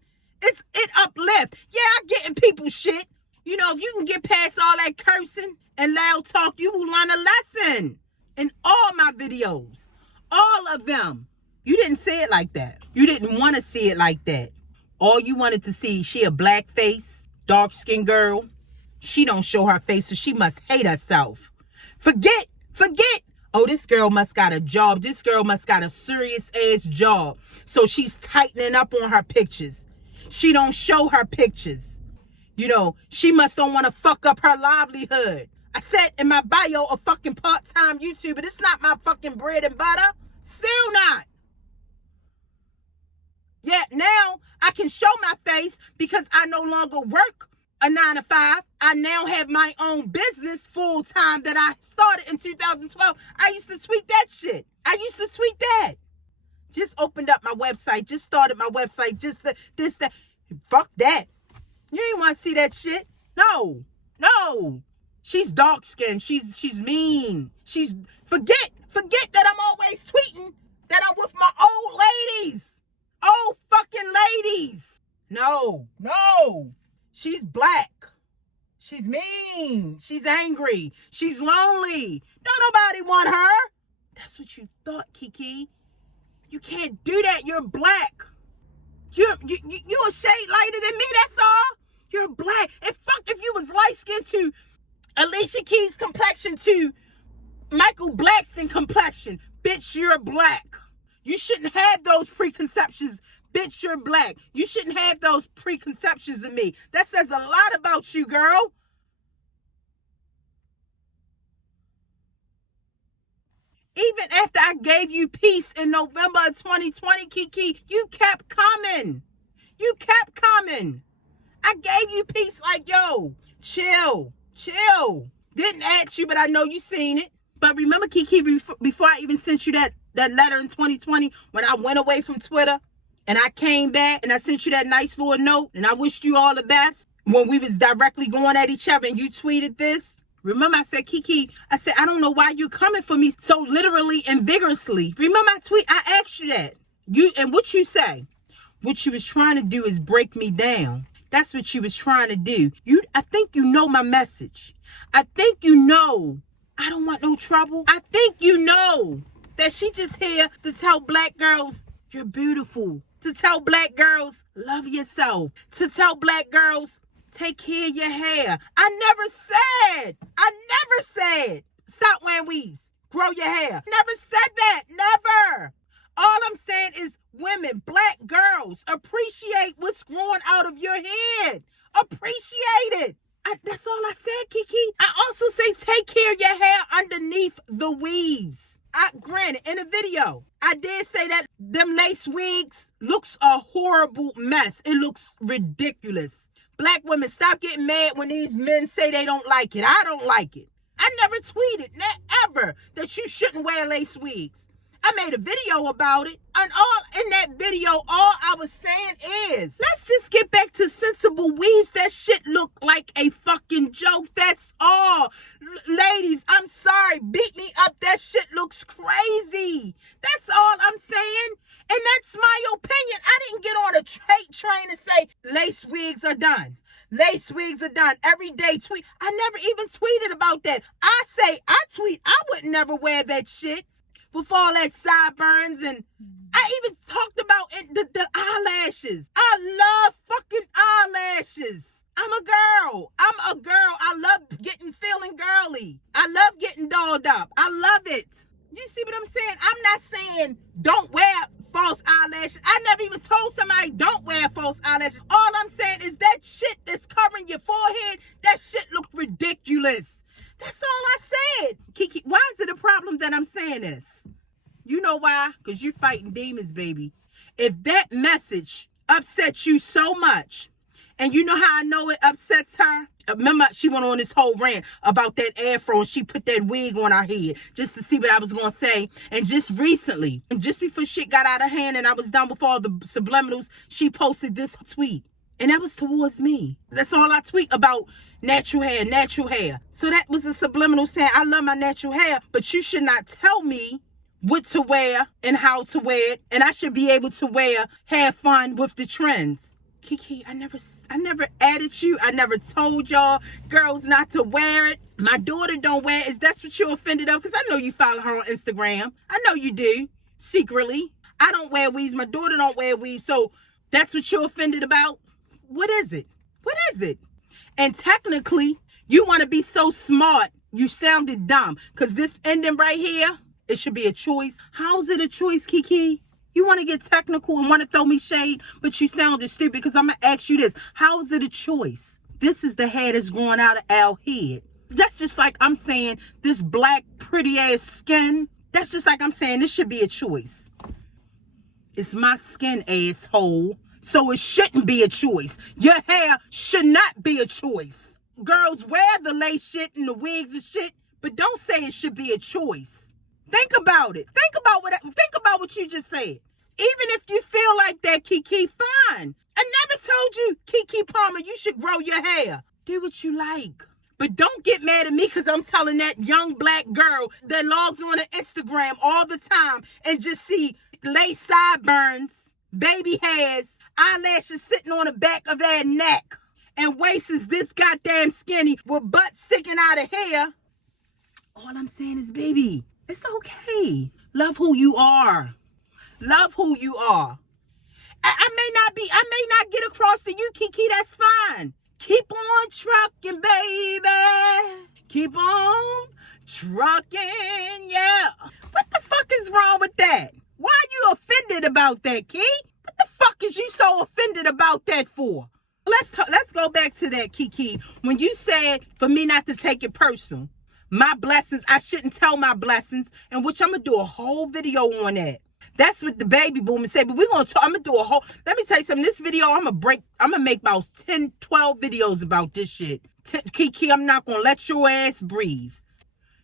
It uplift. Yeah, I get in people's shit. You know, if you can get past all that cursing and loud talk, you will learn a lesson. In all my videos. All of them. You didn't say it like that. You didn't want to see it like that. All you wanted to see, she a black face, dark-skinned girl. She don't show her face, so she must hate herself. Forget. Oh, this girl must got a job. This girl must got a serious-ass job. So she's tightening up on her pictures. She don't show her pictures. You know, she must don't want to fuck up her livelihood. I said in my bio, a fucking part-time YouTuber. It's not my fucking bread and butter. Still not. Yeah, now I can show my face because I no longer work a 9 to 5. I now have my own business full time that I started in 2012. I used to tweet that shit. I used to tweet that. Just opened up my website. Just started my website. Just this, that. Fuck that. You ain't want to see that shit. No. She's dark skinned. She's mean. Forget that I'm always tweeting that I'm with my old ladies. Old fucking ladies. No. She's black. She's mean. She's angry. She's lonely. Don't nobody want her. That's what you thought, Kiki. You can't do that. You're black. You a shade lighter than me, that's all. You're black. And fuck if you was light-skinned to Alicia Keys' complexion to Michael Blackston complexion. Bitch, you're black. You shouldn't have those preconceptions. Bitch, you're black. You shouldn't have those preconceptions of me. That says a lot about you, girl. Even after I gave you peace in November of 2020, Kiki, you kept coming. I gave you peace like, yo, chill. Didn't ask you, but I know you seen it. But remember, Kiki, before I even sent you that letter in 2020, when I went away from Twitter and I came back and I sent you that nice little note and I wished you all the best when we was directly going at each other and you tweeted this? Remember, I said, Kiki, I don't know why you're coming for me so literally and vigorously. Remember my tweet? I asked you that. And what you say? What you was trying to do is break me down. That's what you was trying to do. I think you know my message. I think you know I don't want no trouble. I think you know that she just here to tell black girls you're beautiful. To tell black girls love yourself. To tell black girls take care of your hair. I never said stop wearing weaves. grow your hair. Never said that. Never. All I'm saying is women, black girls, appreciate what's growing out of your head. Appreciate it. That's all I said, Kiki. I also say take care of your hair underneath the weaves. Granted, in a video, I did say that them lace wigs looks a horrible mess. It looks ridiculous. Black women, stop getting mad when these men say they don't like it. I don't like it. I never tweeted, ever, that you shouldn't wear lace wigs. I made a video about it, and all in that video, all I was saying is, let's just get back to sensible weaves. That shit look like a fucking joke. That's all. Ladies, I'm sorry. Beat me up. That shit looks crazy. That's all I'm saying. And that's my opinion. I didn't get on a hate train and say, lace wigs are done. Lace wigs are done. Everyday tweet. I never even tweeted about that. I tweet. I would never wear that shit. With all that sideburns, and I even talked about the eyelashes. I love fucking eyelashes. I'm a girl. I love feeling girly. I love getting dolled up. I love it. You see what I'm saying? I'm not saying don't wear false eyelashes. I never even told somebody don't wear false eyelashes. All I'm saying is that shit that's covering your forehead, that shit looks ridiculous. That's all I said. Kiki, why is it a problem that I'm saying this? You know why? Because you're fighting demons, baby. If that message upsets you so much, and you know how I know it upsets her? Remember, she went on this whole rant about that afro, and she put that wig on her head just to see what I was going to say. And just recently, and just before shit got out of hand and I was done with all the subliminals, she posted this tweet. And that was towards me. That's all I tweet about. Natural hair, natural hair. So that was a subliminal saying, I love my natural hair, but you should not tell me what to wear and how to wear it. And I should be able to have fun with the trends. Kiki, I never added you. I never told y'all girls not to wear it. My daughter don't wear it. Is that what you're offended of? Because I know you follow her on Instagram. I know you do. Secretly. I don't wear weaves. My daughter don't wear weaves. So that's what you're offended about? What is it? What is it? And technically, you want to be so smart, you sounded dumb. Because this ending right here, it should be a choice. How is it a choice, Kiki? You want to get technical and want to throw me shade, but you sounded stupid because I'm going to ask you this. How is it a choice? This is the hair that's growing out of our head. That's just like I'm saying this black, pretty-ass skin. That's just like I'm saying this should be a choice. It's my skin, asshole. So it shouldn't be a choice. Your hair should not be a choice. Girls wear the lace shit and the wigs and shit, but don't say it should be a choice. Think about it. Think about what you just said. Even if you feel like that, Kiki, fine. I never told you, Kiki Palmer, you should grow your hair. Do what you like. But don't get mad at me because I'm telling that young black girl that logs on to Instagram all the time and just see lace sideburns, baby hairs, eyelashes sitting on the back of their neck, and waist is this goddamn skinny with butt sticking out of hair. All I'm saying is, baby, it's okay. Love who you are. Love who you are. I may not get across to you, Kiki, that's fine. Keep on trucking, baby. Keep on trucking, yeah. What the fuck is wrong with that? Why are you offended about that, Key? What the fuck is you so offended about that for? Let's go back to that, Kiki. When you said for me not to take it personal, my blessings, I shouldn't tell my blessings, and which I'm gonna do a whole video on that. That's what the baby boomers say, but I'm gonna do a whole, let me tell you something, this video, I'm gonna make about 10, 12 videos about this shit. Kiki, I'm not gonna let your ass breathe.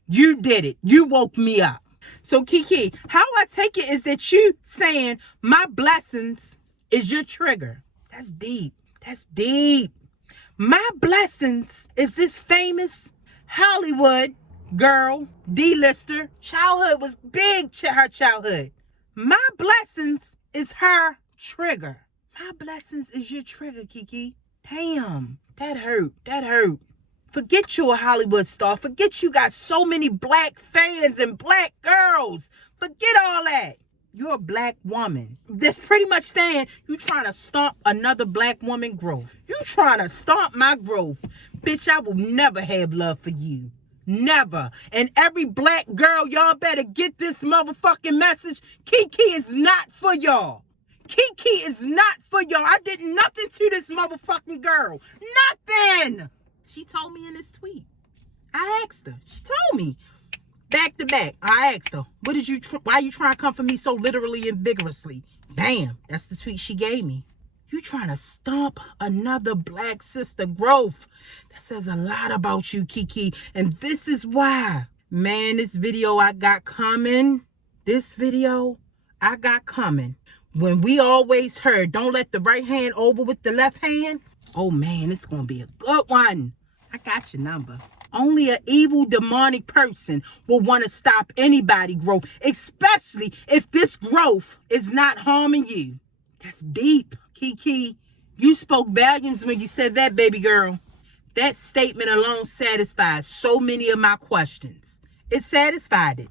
You did it. You woke me up. So Kiki, how I take it is that you saying my blessings is your trigger. That's deep. That's deep. My blessings is this famous Hollywood girl, D-lister. Childhood was big, her childhood. My blessings is her trigger. My blessings is your trigger, Kiki. Damn, that hurt. That hurt. Forget you're a Hollywood star. Forget you got so many black fans and black girls. Forget all that. You're a black woman. That's pretty much saying you trying to stomp another black woman growth. You trying to stomp my growth. Bitch, I will never have love for you. Never. And every black girl, y'all better get this motherfucking message. Kiki is not for y'all. Kiki is not for y'all. I did nothing to this motherfucking girl. Nothing. She told me in this tweet. I asked her. She told me. Back to back. I asked her, why you trying to come for me so literally and vigorously? Bam. That's the tweet she gave me. You trying to stomp another black sister growth. That says a lot about you, Kiki. And this is why. Man, this video I got coming. When we always heard, don't let the right hand over with the left hand. Oh man, it's going to be a good one. I got your number. Only an evil, demonic person will want to stop anybody growth, especially if this growth is not harming you. That's deep. Kiki, you spoke volumes when you said that, baby girl. That statement alone satisfies so many of my questions. It satisfied it.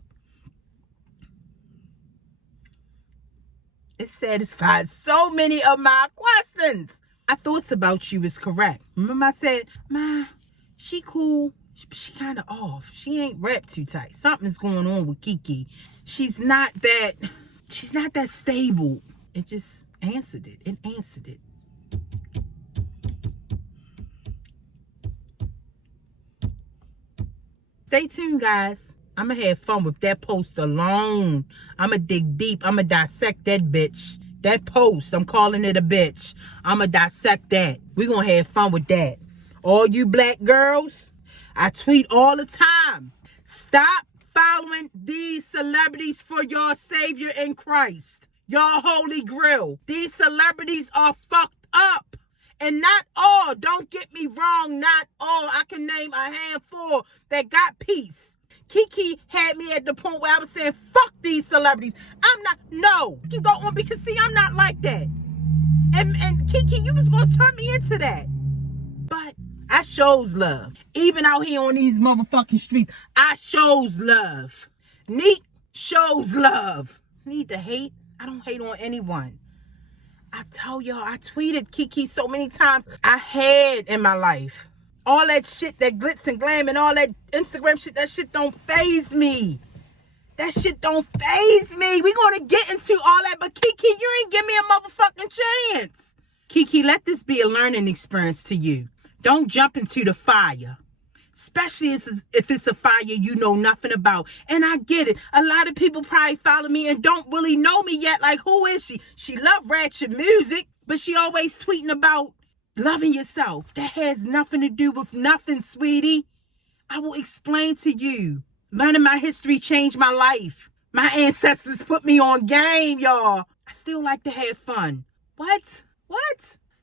It satisfies so many of my questions. My thoughts about you is correct. Remember I said, Ma, she cool. She kind of off. She ain't wrapped too tight. Something's going on with Kiki. She's not that stable. It just answered it. It answered it. Stay tuned, guys. I'm going to have fun with that post alone. I'm going to dig deep. I'm going to dissect that bitch. That post, I'm calling it a bitch. I'm going to dissect that. We're going to have fun with that. All you black girls, I tweet all the time. Stop following these celebrities for your savior in Christ. Your holy grail. These celebrities are fucked up. And not all, don't get me wrong, not all. I can name a handful that got peace. Kiki had me at the point where I was saying, fuck these celebrities. No. Keep going on because see, I'm not like that. And Kiki, you was going to turn me into that. But I shows love. Even out here on these motherfucking streets, I shows love. Neat shows love. Need to hate? I don't hate on anyone. I tell y'all, I tweeted Kiki so many times. I had in my life. All that shit, that glitz and glam and all that Instagram shit, that shit don't faze me. That shit don't faze me. We gonna get into all that, but Kiki, you ain't give me a motherfucking chance. Kiki, let this be a learning experience to you. Don't jump into the fire. Especially if it's a fire you know nothing about. And I get it. A lot of people probably follow me and don't really know me yet. Like, who is she? She love ratchet music, but she always tweeting about loving yourself. That has nothing to do with nothing, sweetie. I will explain to you. Learning my history changed my life. My ancestors put me on game, y'all. I still like to have fun. What?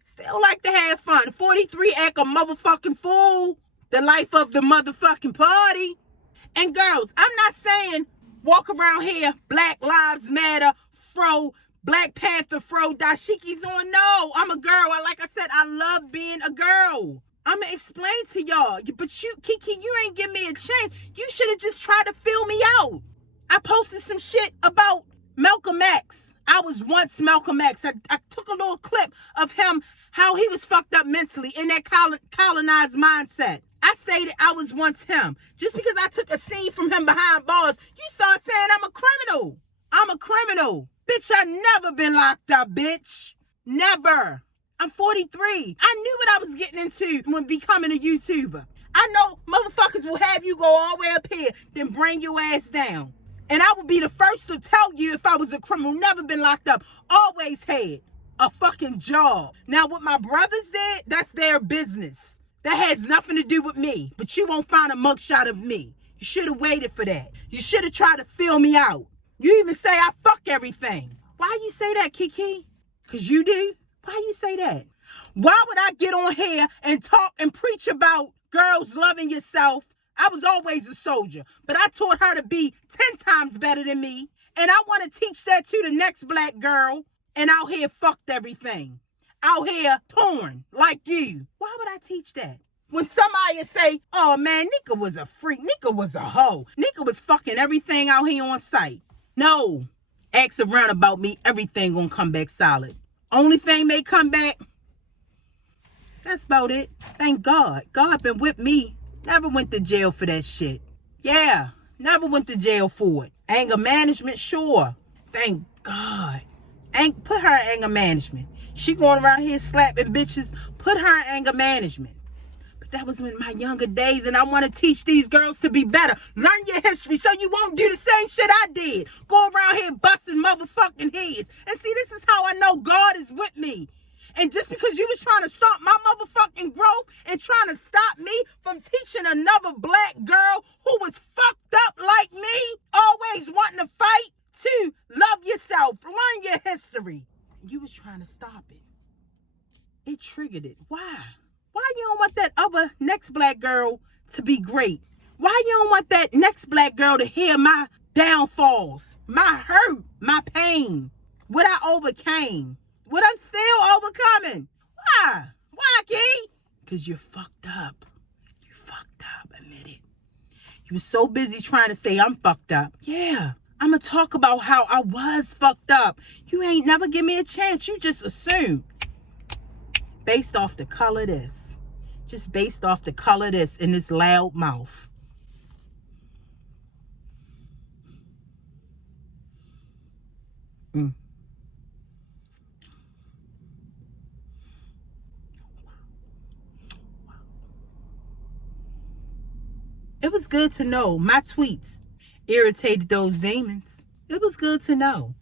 Still like to have fun. 43 act a motherfucking fool. The life of the motherfucking party. And girls, I'm not saying walk around here, Black Lives Matter, fro, Black Panther, fro, dashikis on. No, I'm a girl. Like I said, I love being a girl. I'm going to explain to y'all. But you, Kiki, you ain't give me a chance. You should have just tried to fill me out. I posted some shit about Malcolm X. I was once Malcolm X. I took a little clip of him, how he was fucked up mentally in that colonized mindset. I stated I was once him. Just because I took a scene from him behind bars, you start saying I'm a criminal. I'm a criminal. Bitch, I never been locked up, bitch. Never. I'm 43. I knew what I was getting into when becoming a YouTuber. I know motherfuckers will have you go all the way up here, then bring your ass down. And I will be the first to tell you if I was a criminal. Never been locked up. Always had a fucking job. Now, what my brothers did, that's their business. That has nothing to do with me. But you won't find a mugshot of me. You should have waited for that. You should have tried to fill me out. You even say I fuck everything. Why you say that, Kiki? Because you do? Why you say that? Why would I get on here and talk and preach about girls loving yourself? I was always a soldier. But I taught her to be 10 times better than me. And I want to teach that to the next black girl. And out here fucked everything. Out here torn like you. Why would I teach that? When somebody say, oh man, Nika was a freak. Nika was a hoe. Nika was fucking everything out here on sight. No. Ask around about me. Everything gonna come back solid. Only thing may come back. That's about it. Thank God. God been with me Never went to jail for that shit. Yeah, never went to jail for it. Anger management, sure. Thank God. Put her in anger management. She going around here slapping bitches. Put her in anger management. But that was in my younger days, and I want to teach these girls to be better. Learn your history so you won't do the same shit I did. Go around here busting motherfucking heads. And see, this is how I know God is with me. And just because you was trying to stop my motherfucking growth and trying to stop me from teaching another black girl who was fucked up like me, always wanting to fight, to love yourself, learn your history. You was trying to stop it. It triggered it. Why? Why you don't want that other next black girl to be great? Why you don't want that next black girl to hear my downfalls, my hurt, my pain, what I overcame? What I'm still overcoming. Why? Why, Key? Because you're fucked up. You fucked up. Admit it. You were so busy trying to say I'm fucked up. Yeah. I'm going to talk about how I was fucked up. You ain't never give me a chance. You just assume. Based off the color of this. Just based off the color of this in this loud mouth. It was good to know my tweets irritated those demons. It was good to know.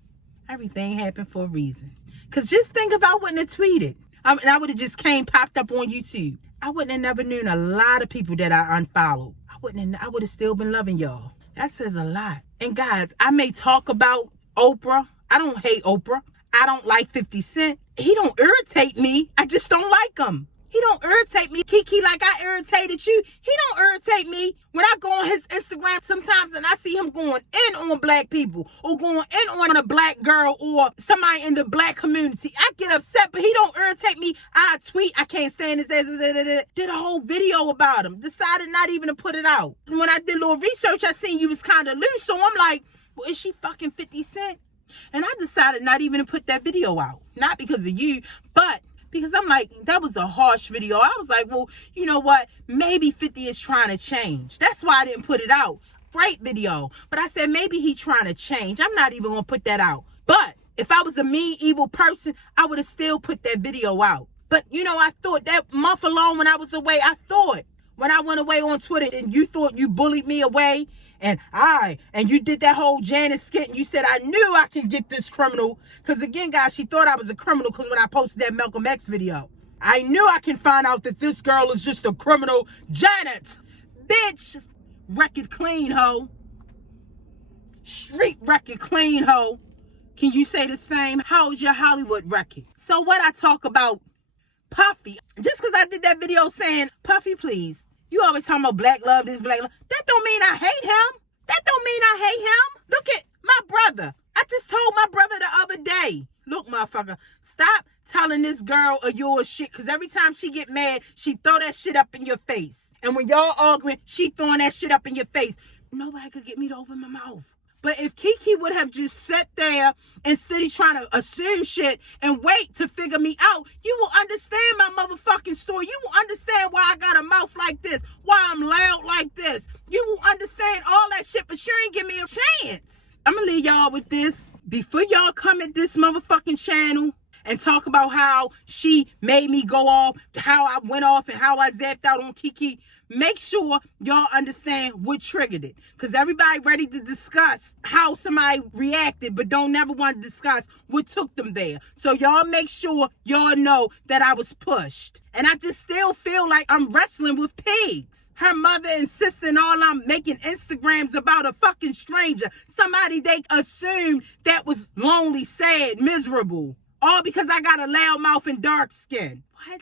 Everything happened for a reason. Because just think if I wouldn't have tweeted. I would have just popped up on YouTube. I wouldn't have never known a lot of people that I unfollowed. I would have still been loving y'all. That says a lot. And guys, I may talk about Oprah. I don't hate Oprah. I don't like 50 Cent. He don't irritate me. I just don't like him. He don't irritate me, Kiki, like I irritated you. He don't irritate me when I go on his Instagram sometimes and I see him going in on black people or going in on a black girl or somebody in the black community. I get upset, but he don't irritate me. I tweet, I can't stand his ass. Did a whole video about him. Decided not even to put it out. When I did a little research, I seen you was kind of loose. So I'm like, well, is she fucking 50 Cent? And I decided not even to put that video out. Not because of you, but because I'm like, that was a harsh video. I was like, well, you know what? Maybe 50 is trying to change. That's why I didn't put it out. Great video. But I said, maybe he trying to change. I'm not even going to put that out. But if I was a mean, evil person, I would have still put that video out. But, you know, I thought that month alone when I was away, when I went away on Twitter and you thought you bullied me away, and you did that whole Janet skit, and you said, I knew I could get this criminal. Because again, guys, she thought I was a criminal because when I posted that Malcolm X video. I knew I can find out that this girl is just a criminal. Janet, bitch, record clean, hoe. Street record clean, hoe. Can you say the same? How's your Hollywood record? So what I talk about Puffy, just because I did that video saying, Puffy, please. You always talking about black love, this black love. That don't mean I hate him. That don't mean I hate him. Look at my brother. I just told my brother the other day. Look, motherfucker, stop telling this girl of yours shit. Because every time she get mad, she throw that shit up in your face. And when y'all arguing, she throwing that shit up in your face. Nobody could get me to open my mouth. But if Kiki would have just sat there instead of trying to assume shit and wait to figure me out, you will understand my motherfucking story. You will understand why I got a mouth like this, why I'm loud like this. You will understand all that shit, but you ain't give me a chance. I'm going to leave y'all with this. Before y'all come at this motherfucking channel and talk about how she made me go off, how I went off and how I zapped out on Kiki, make sure y'all understand what triggered it. Because everybody ready to discuss how somebody reacted, but don't never want to discuss what took them there. So y'all make sure y'all know that I was pushed. And I just still feel like I'm wrestling with pigs. Her mother insisting all I'm making Instagrams about a fucking stranger. Somebody they assumed that was lonely, sad, miserable. All because I got a loud mouth and dark skin. What?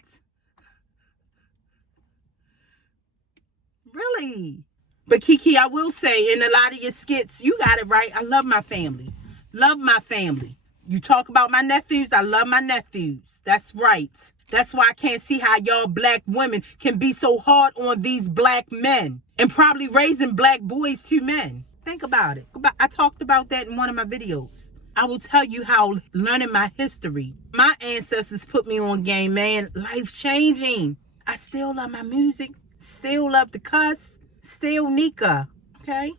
Really? But Kiki, I will say, in a lot of your skits, you got it right. I love my family. Love my family. You talk about my nephews, I love my nephews. That's right. That's why I can't see how y'all black women can be so hard on these black men. And probably raising black boys to men. Think about it. I talked about that in one of my videos. I will tell you how learning my history, my ancestors put me on game, man. Life changing. I still love my music. still love to cuss, still Nika, okay?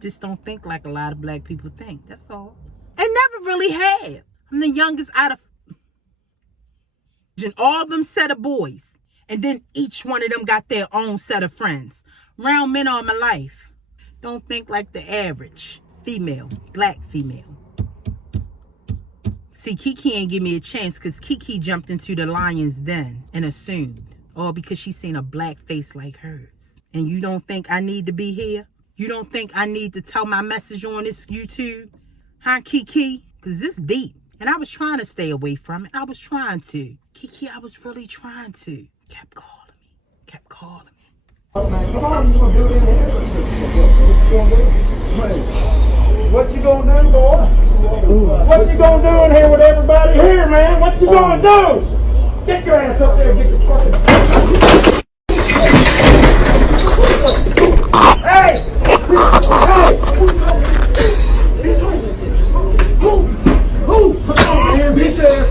Just don't think like a lot of black people think, that's all. And never really have. I'm the youngest out of all them set of boys. And then each one of them got their own set of friends. Round men all my life. Don't think like the average female, black female. See, Kiki ain't give me a chance because Kiki jumped into the lion's den and assumed. All because she seen a black face like hers. And you don't think I need to be here? You don't think I need to tell my message on this YouTube? Huh, Kiki? Because this deep. And I was trying to stay away from it. I was trying to. Kiki, I was really trying to. Kept calling me. Kept calling me. What you gonna do, boy? What you gonna do in here with everybody here, man? What you gonna do? Get your ass up there and get the fucking... Hey! Hey! Who? Come on, man. Bitch ass.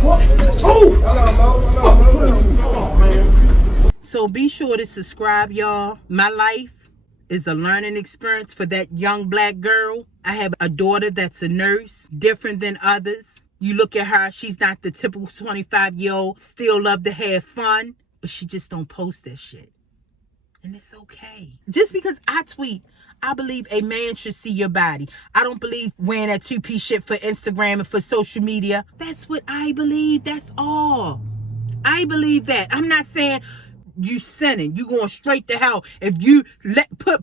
Who? Come on, man. So be sure to subscribe, y'all. My life is a learning experience for that young black girl. I have a daughter that's a nurse, different than others. You look at her, she's not the typical 25-year-old, still love to have fun, but she just don't post that shit. And it's okay. Just because I tweet, I believe a man should see your body. I don't believe wearing that two-piece shit for Instagram and for social media. That's what I believe. That's all. I believe that. I'm not saying you sinning. You going straight to hell if you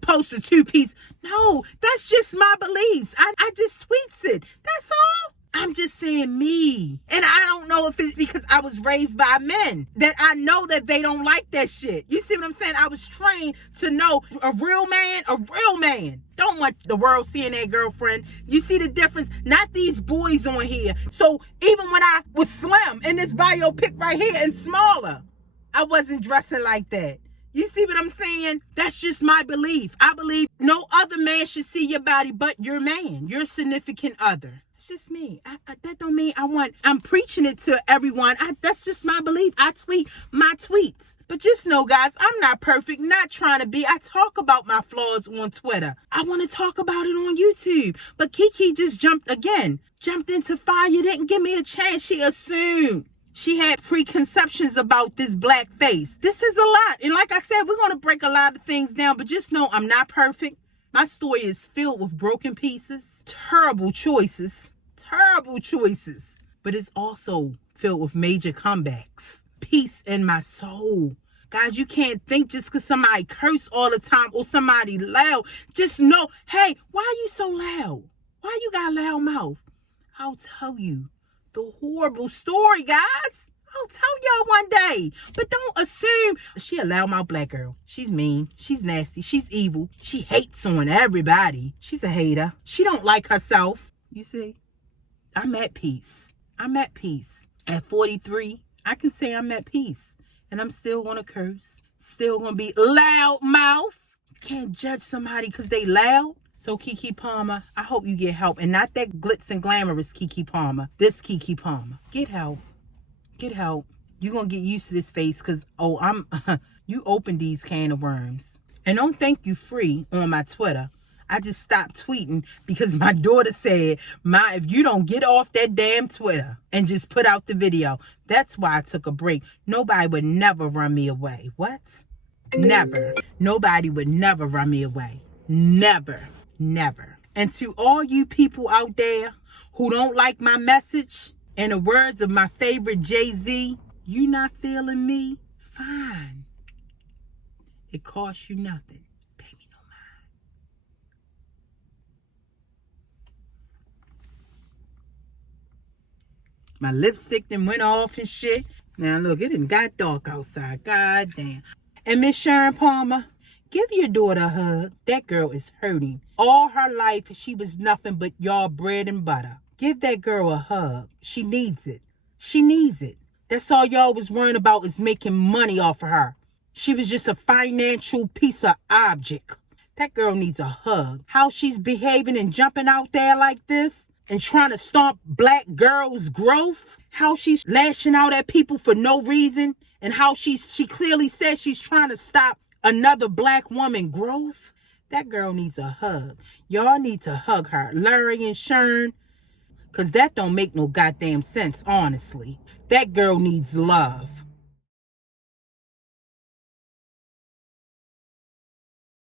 post a two-piece. No, that's just my beliefs. I just tweets it. That's all. I'm just saying me. And I don't know if it's because I was raised by men that I know that they don't like that shit. You see what I'm saying? I was trained to know a real man don't want the world seeing their girlfriend. You see the difference? Not these boys on here. So even when I was slim in this bio pic right here and smaller, I wasn't dressing like that. You see what I'm saying? That's just my belief. I believe no other man should see your body but your man, your significant other. It's just me. That don't mean I'm preaching it to everyone. That's just my belief. I tweet my tweets. But just know, guys, I'm not perfect, not trying to be. I talk about my flaws on Twitter. I want to talk about it on YouTube. But Kiki just jumped into fire, didn't give me a chance. She assumed. She had preconceptions about this black face. This is a lot. And like I said, we're going to break a lot of things down. But just know I'm not perfect. My story is filled with broken pieces, terrible choices. But it's also filled with major comebacks. Peace in my soul. Guys, you can't think just because somebody curse all the time or somebody loud. Just know, hey, why are you so loud? Why you got a loud mouth? I'll tell you the horrible story, guys. I'll tell y'all one day. But don't assume. She a loudmouth black girl. She's mean. She's nasty. She's evil. She hates on everybody. She's a hater. She don't like herself. You see? I'm at peace. I'm at peace. At 43, I can say I'm at peace. And I'm still going to curse. Still going to be loud mouth. You can't judge somebody because they loud. So Kiki Palmer, I hope you get help. And not that glitz and glamorous Kiki Palmer. This Kiki Palmer. Get help. Get help. You're going to get used to this face because, you opened these can of worms. And don't think you free on my Twitter. I just stopped tweeting because my daughter said, if you don't get off that damn Twitter and just put out the video. That's why I took a break. Nobody would never run me away. What? Never. Nobody would never run me away. Never. Never. And to all you people out there who don't like my message, in the words of my favorite Jay-Z, you not feeling me? Fine. It costs you nothing. Pay me no mind. My lipstick then went off and shit. Now look, it done got dark outside. God damn. And Miss Sharon Palmer, give your daughter a hug. That girl is hurting. All her life, she was nothing but y'all bread and butter. Give that girl a hug. She needs it. She needs it. That's all y'all was worrying about is making money off of her. She was just a financial piece of object. That girl needs a hug. How she's behaving and jumping out there like this and trying to stomp black girls' growth. How she's lashing out at people for no reason. And how she clearly says she's trying to stop another black woman growth, that girl needs a hug. Y'all need to hug her. Laurie and Sharon, because that don't make no goddamn sense, honestly. That girl needs love.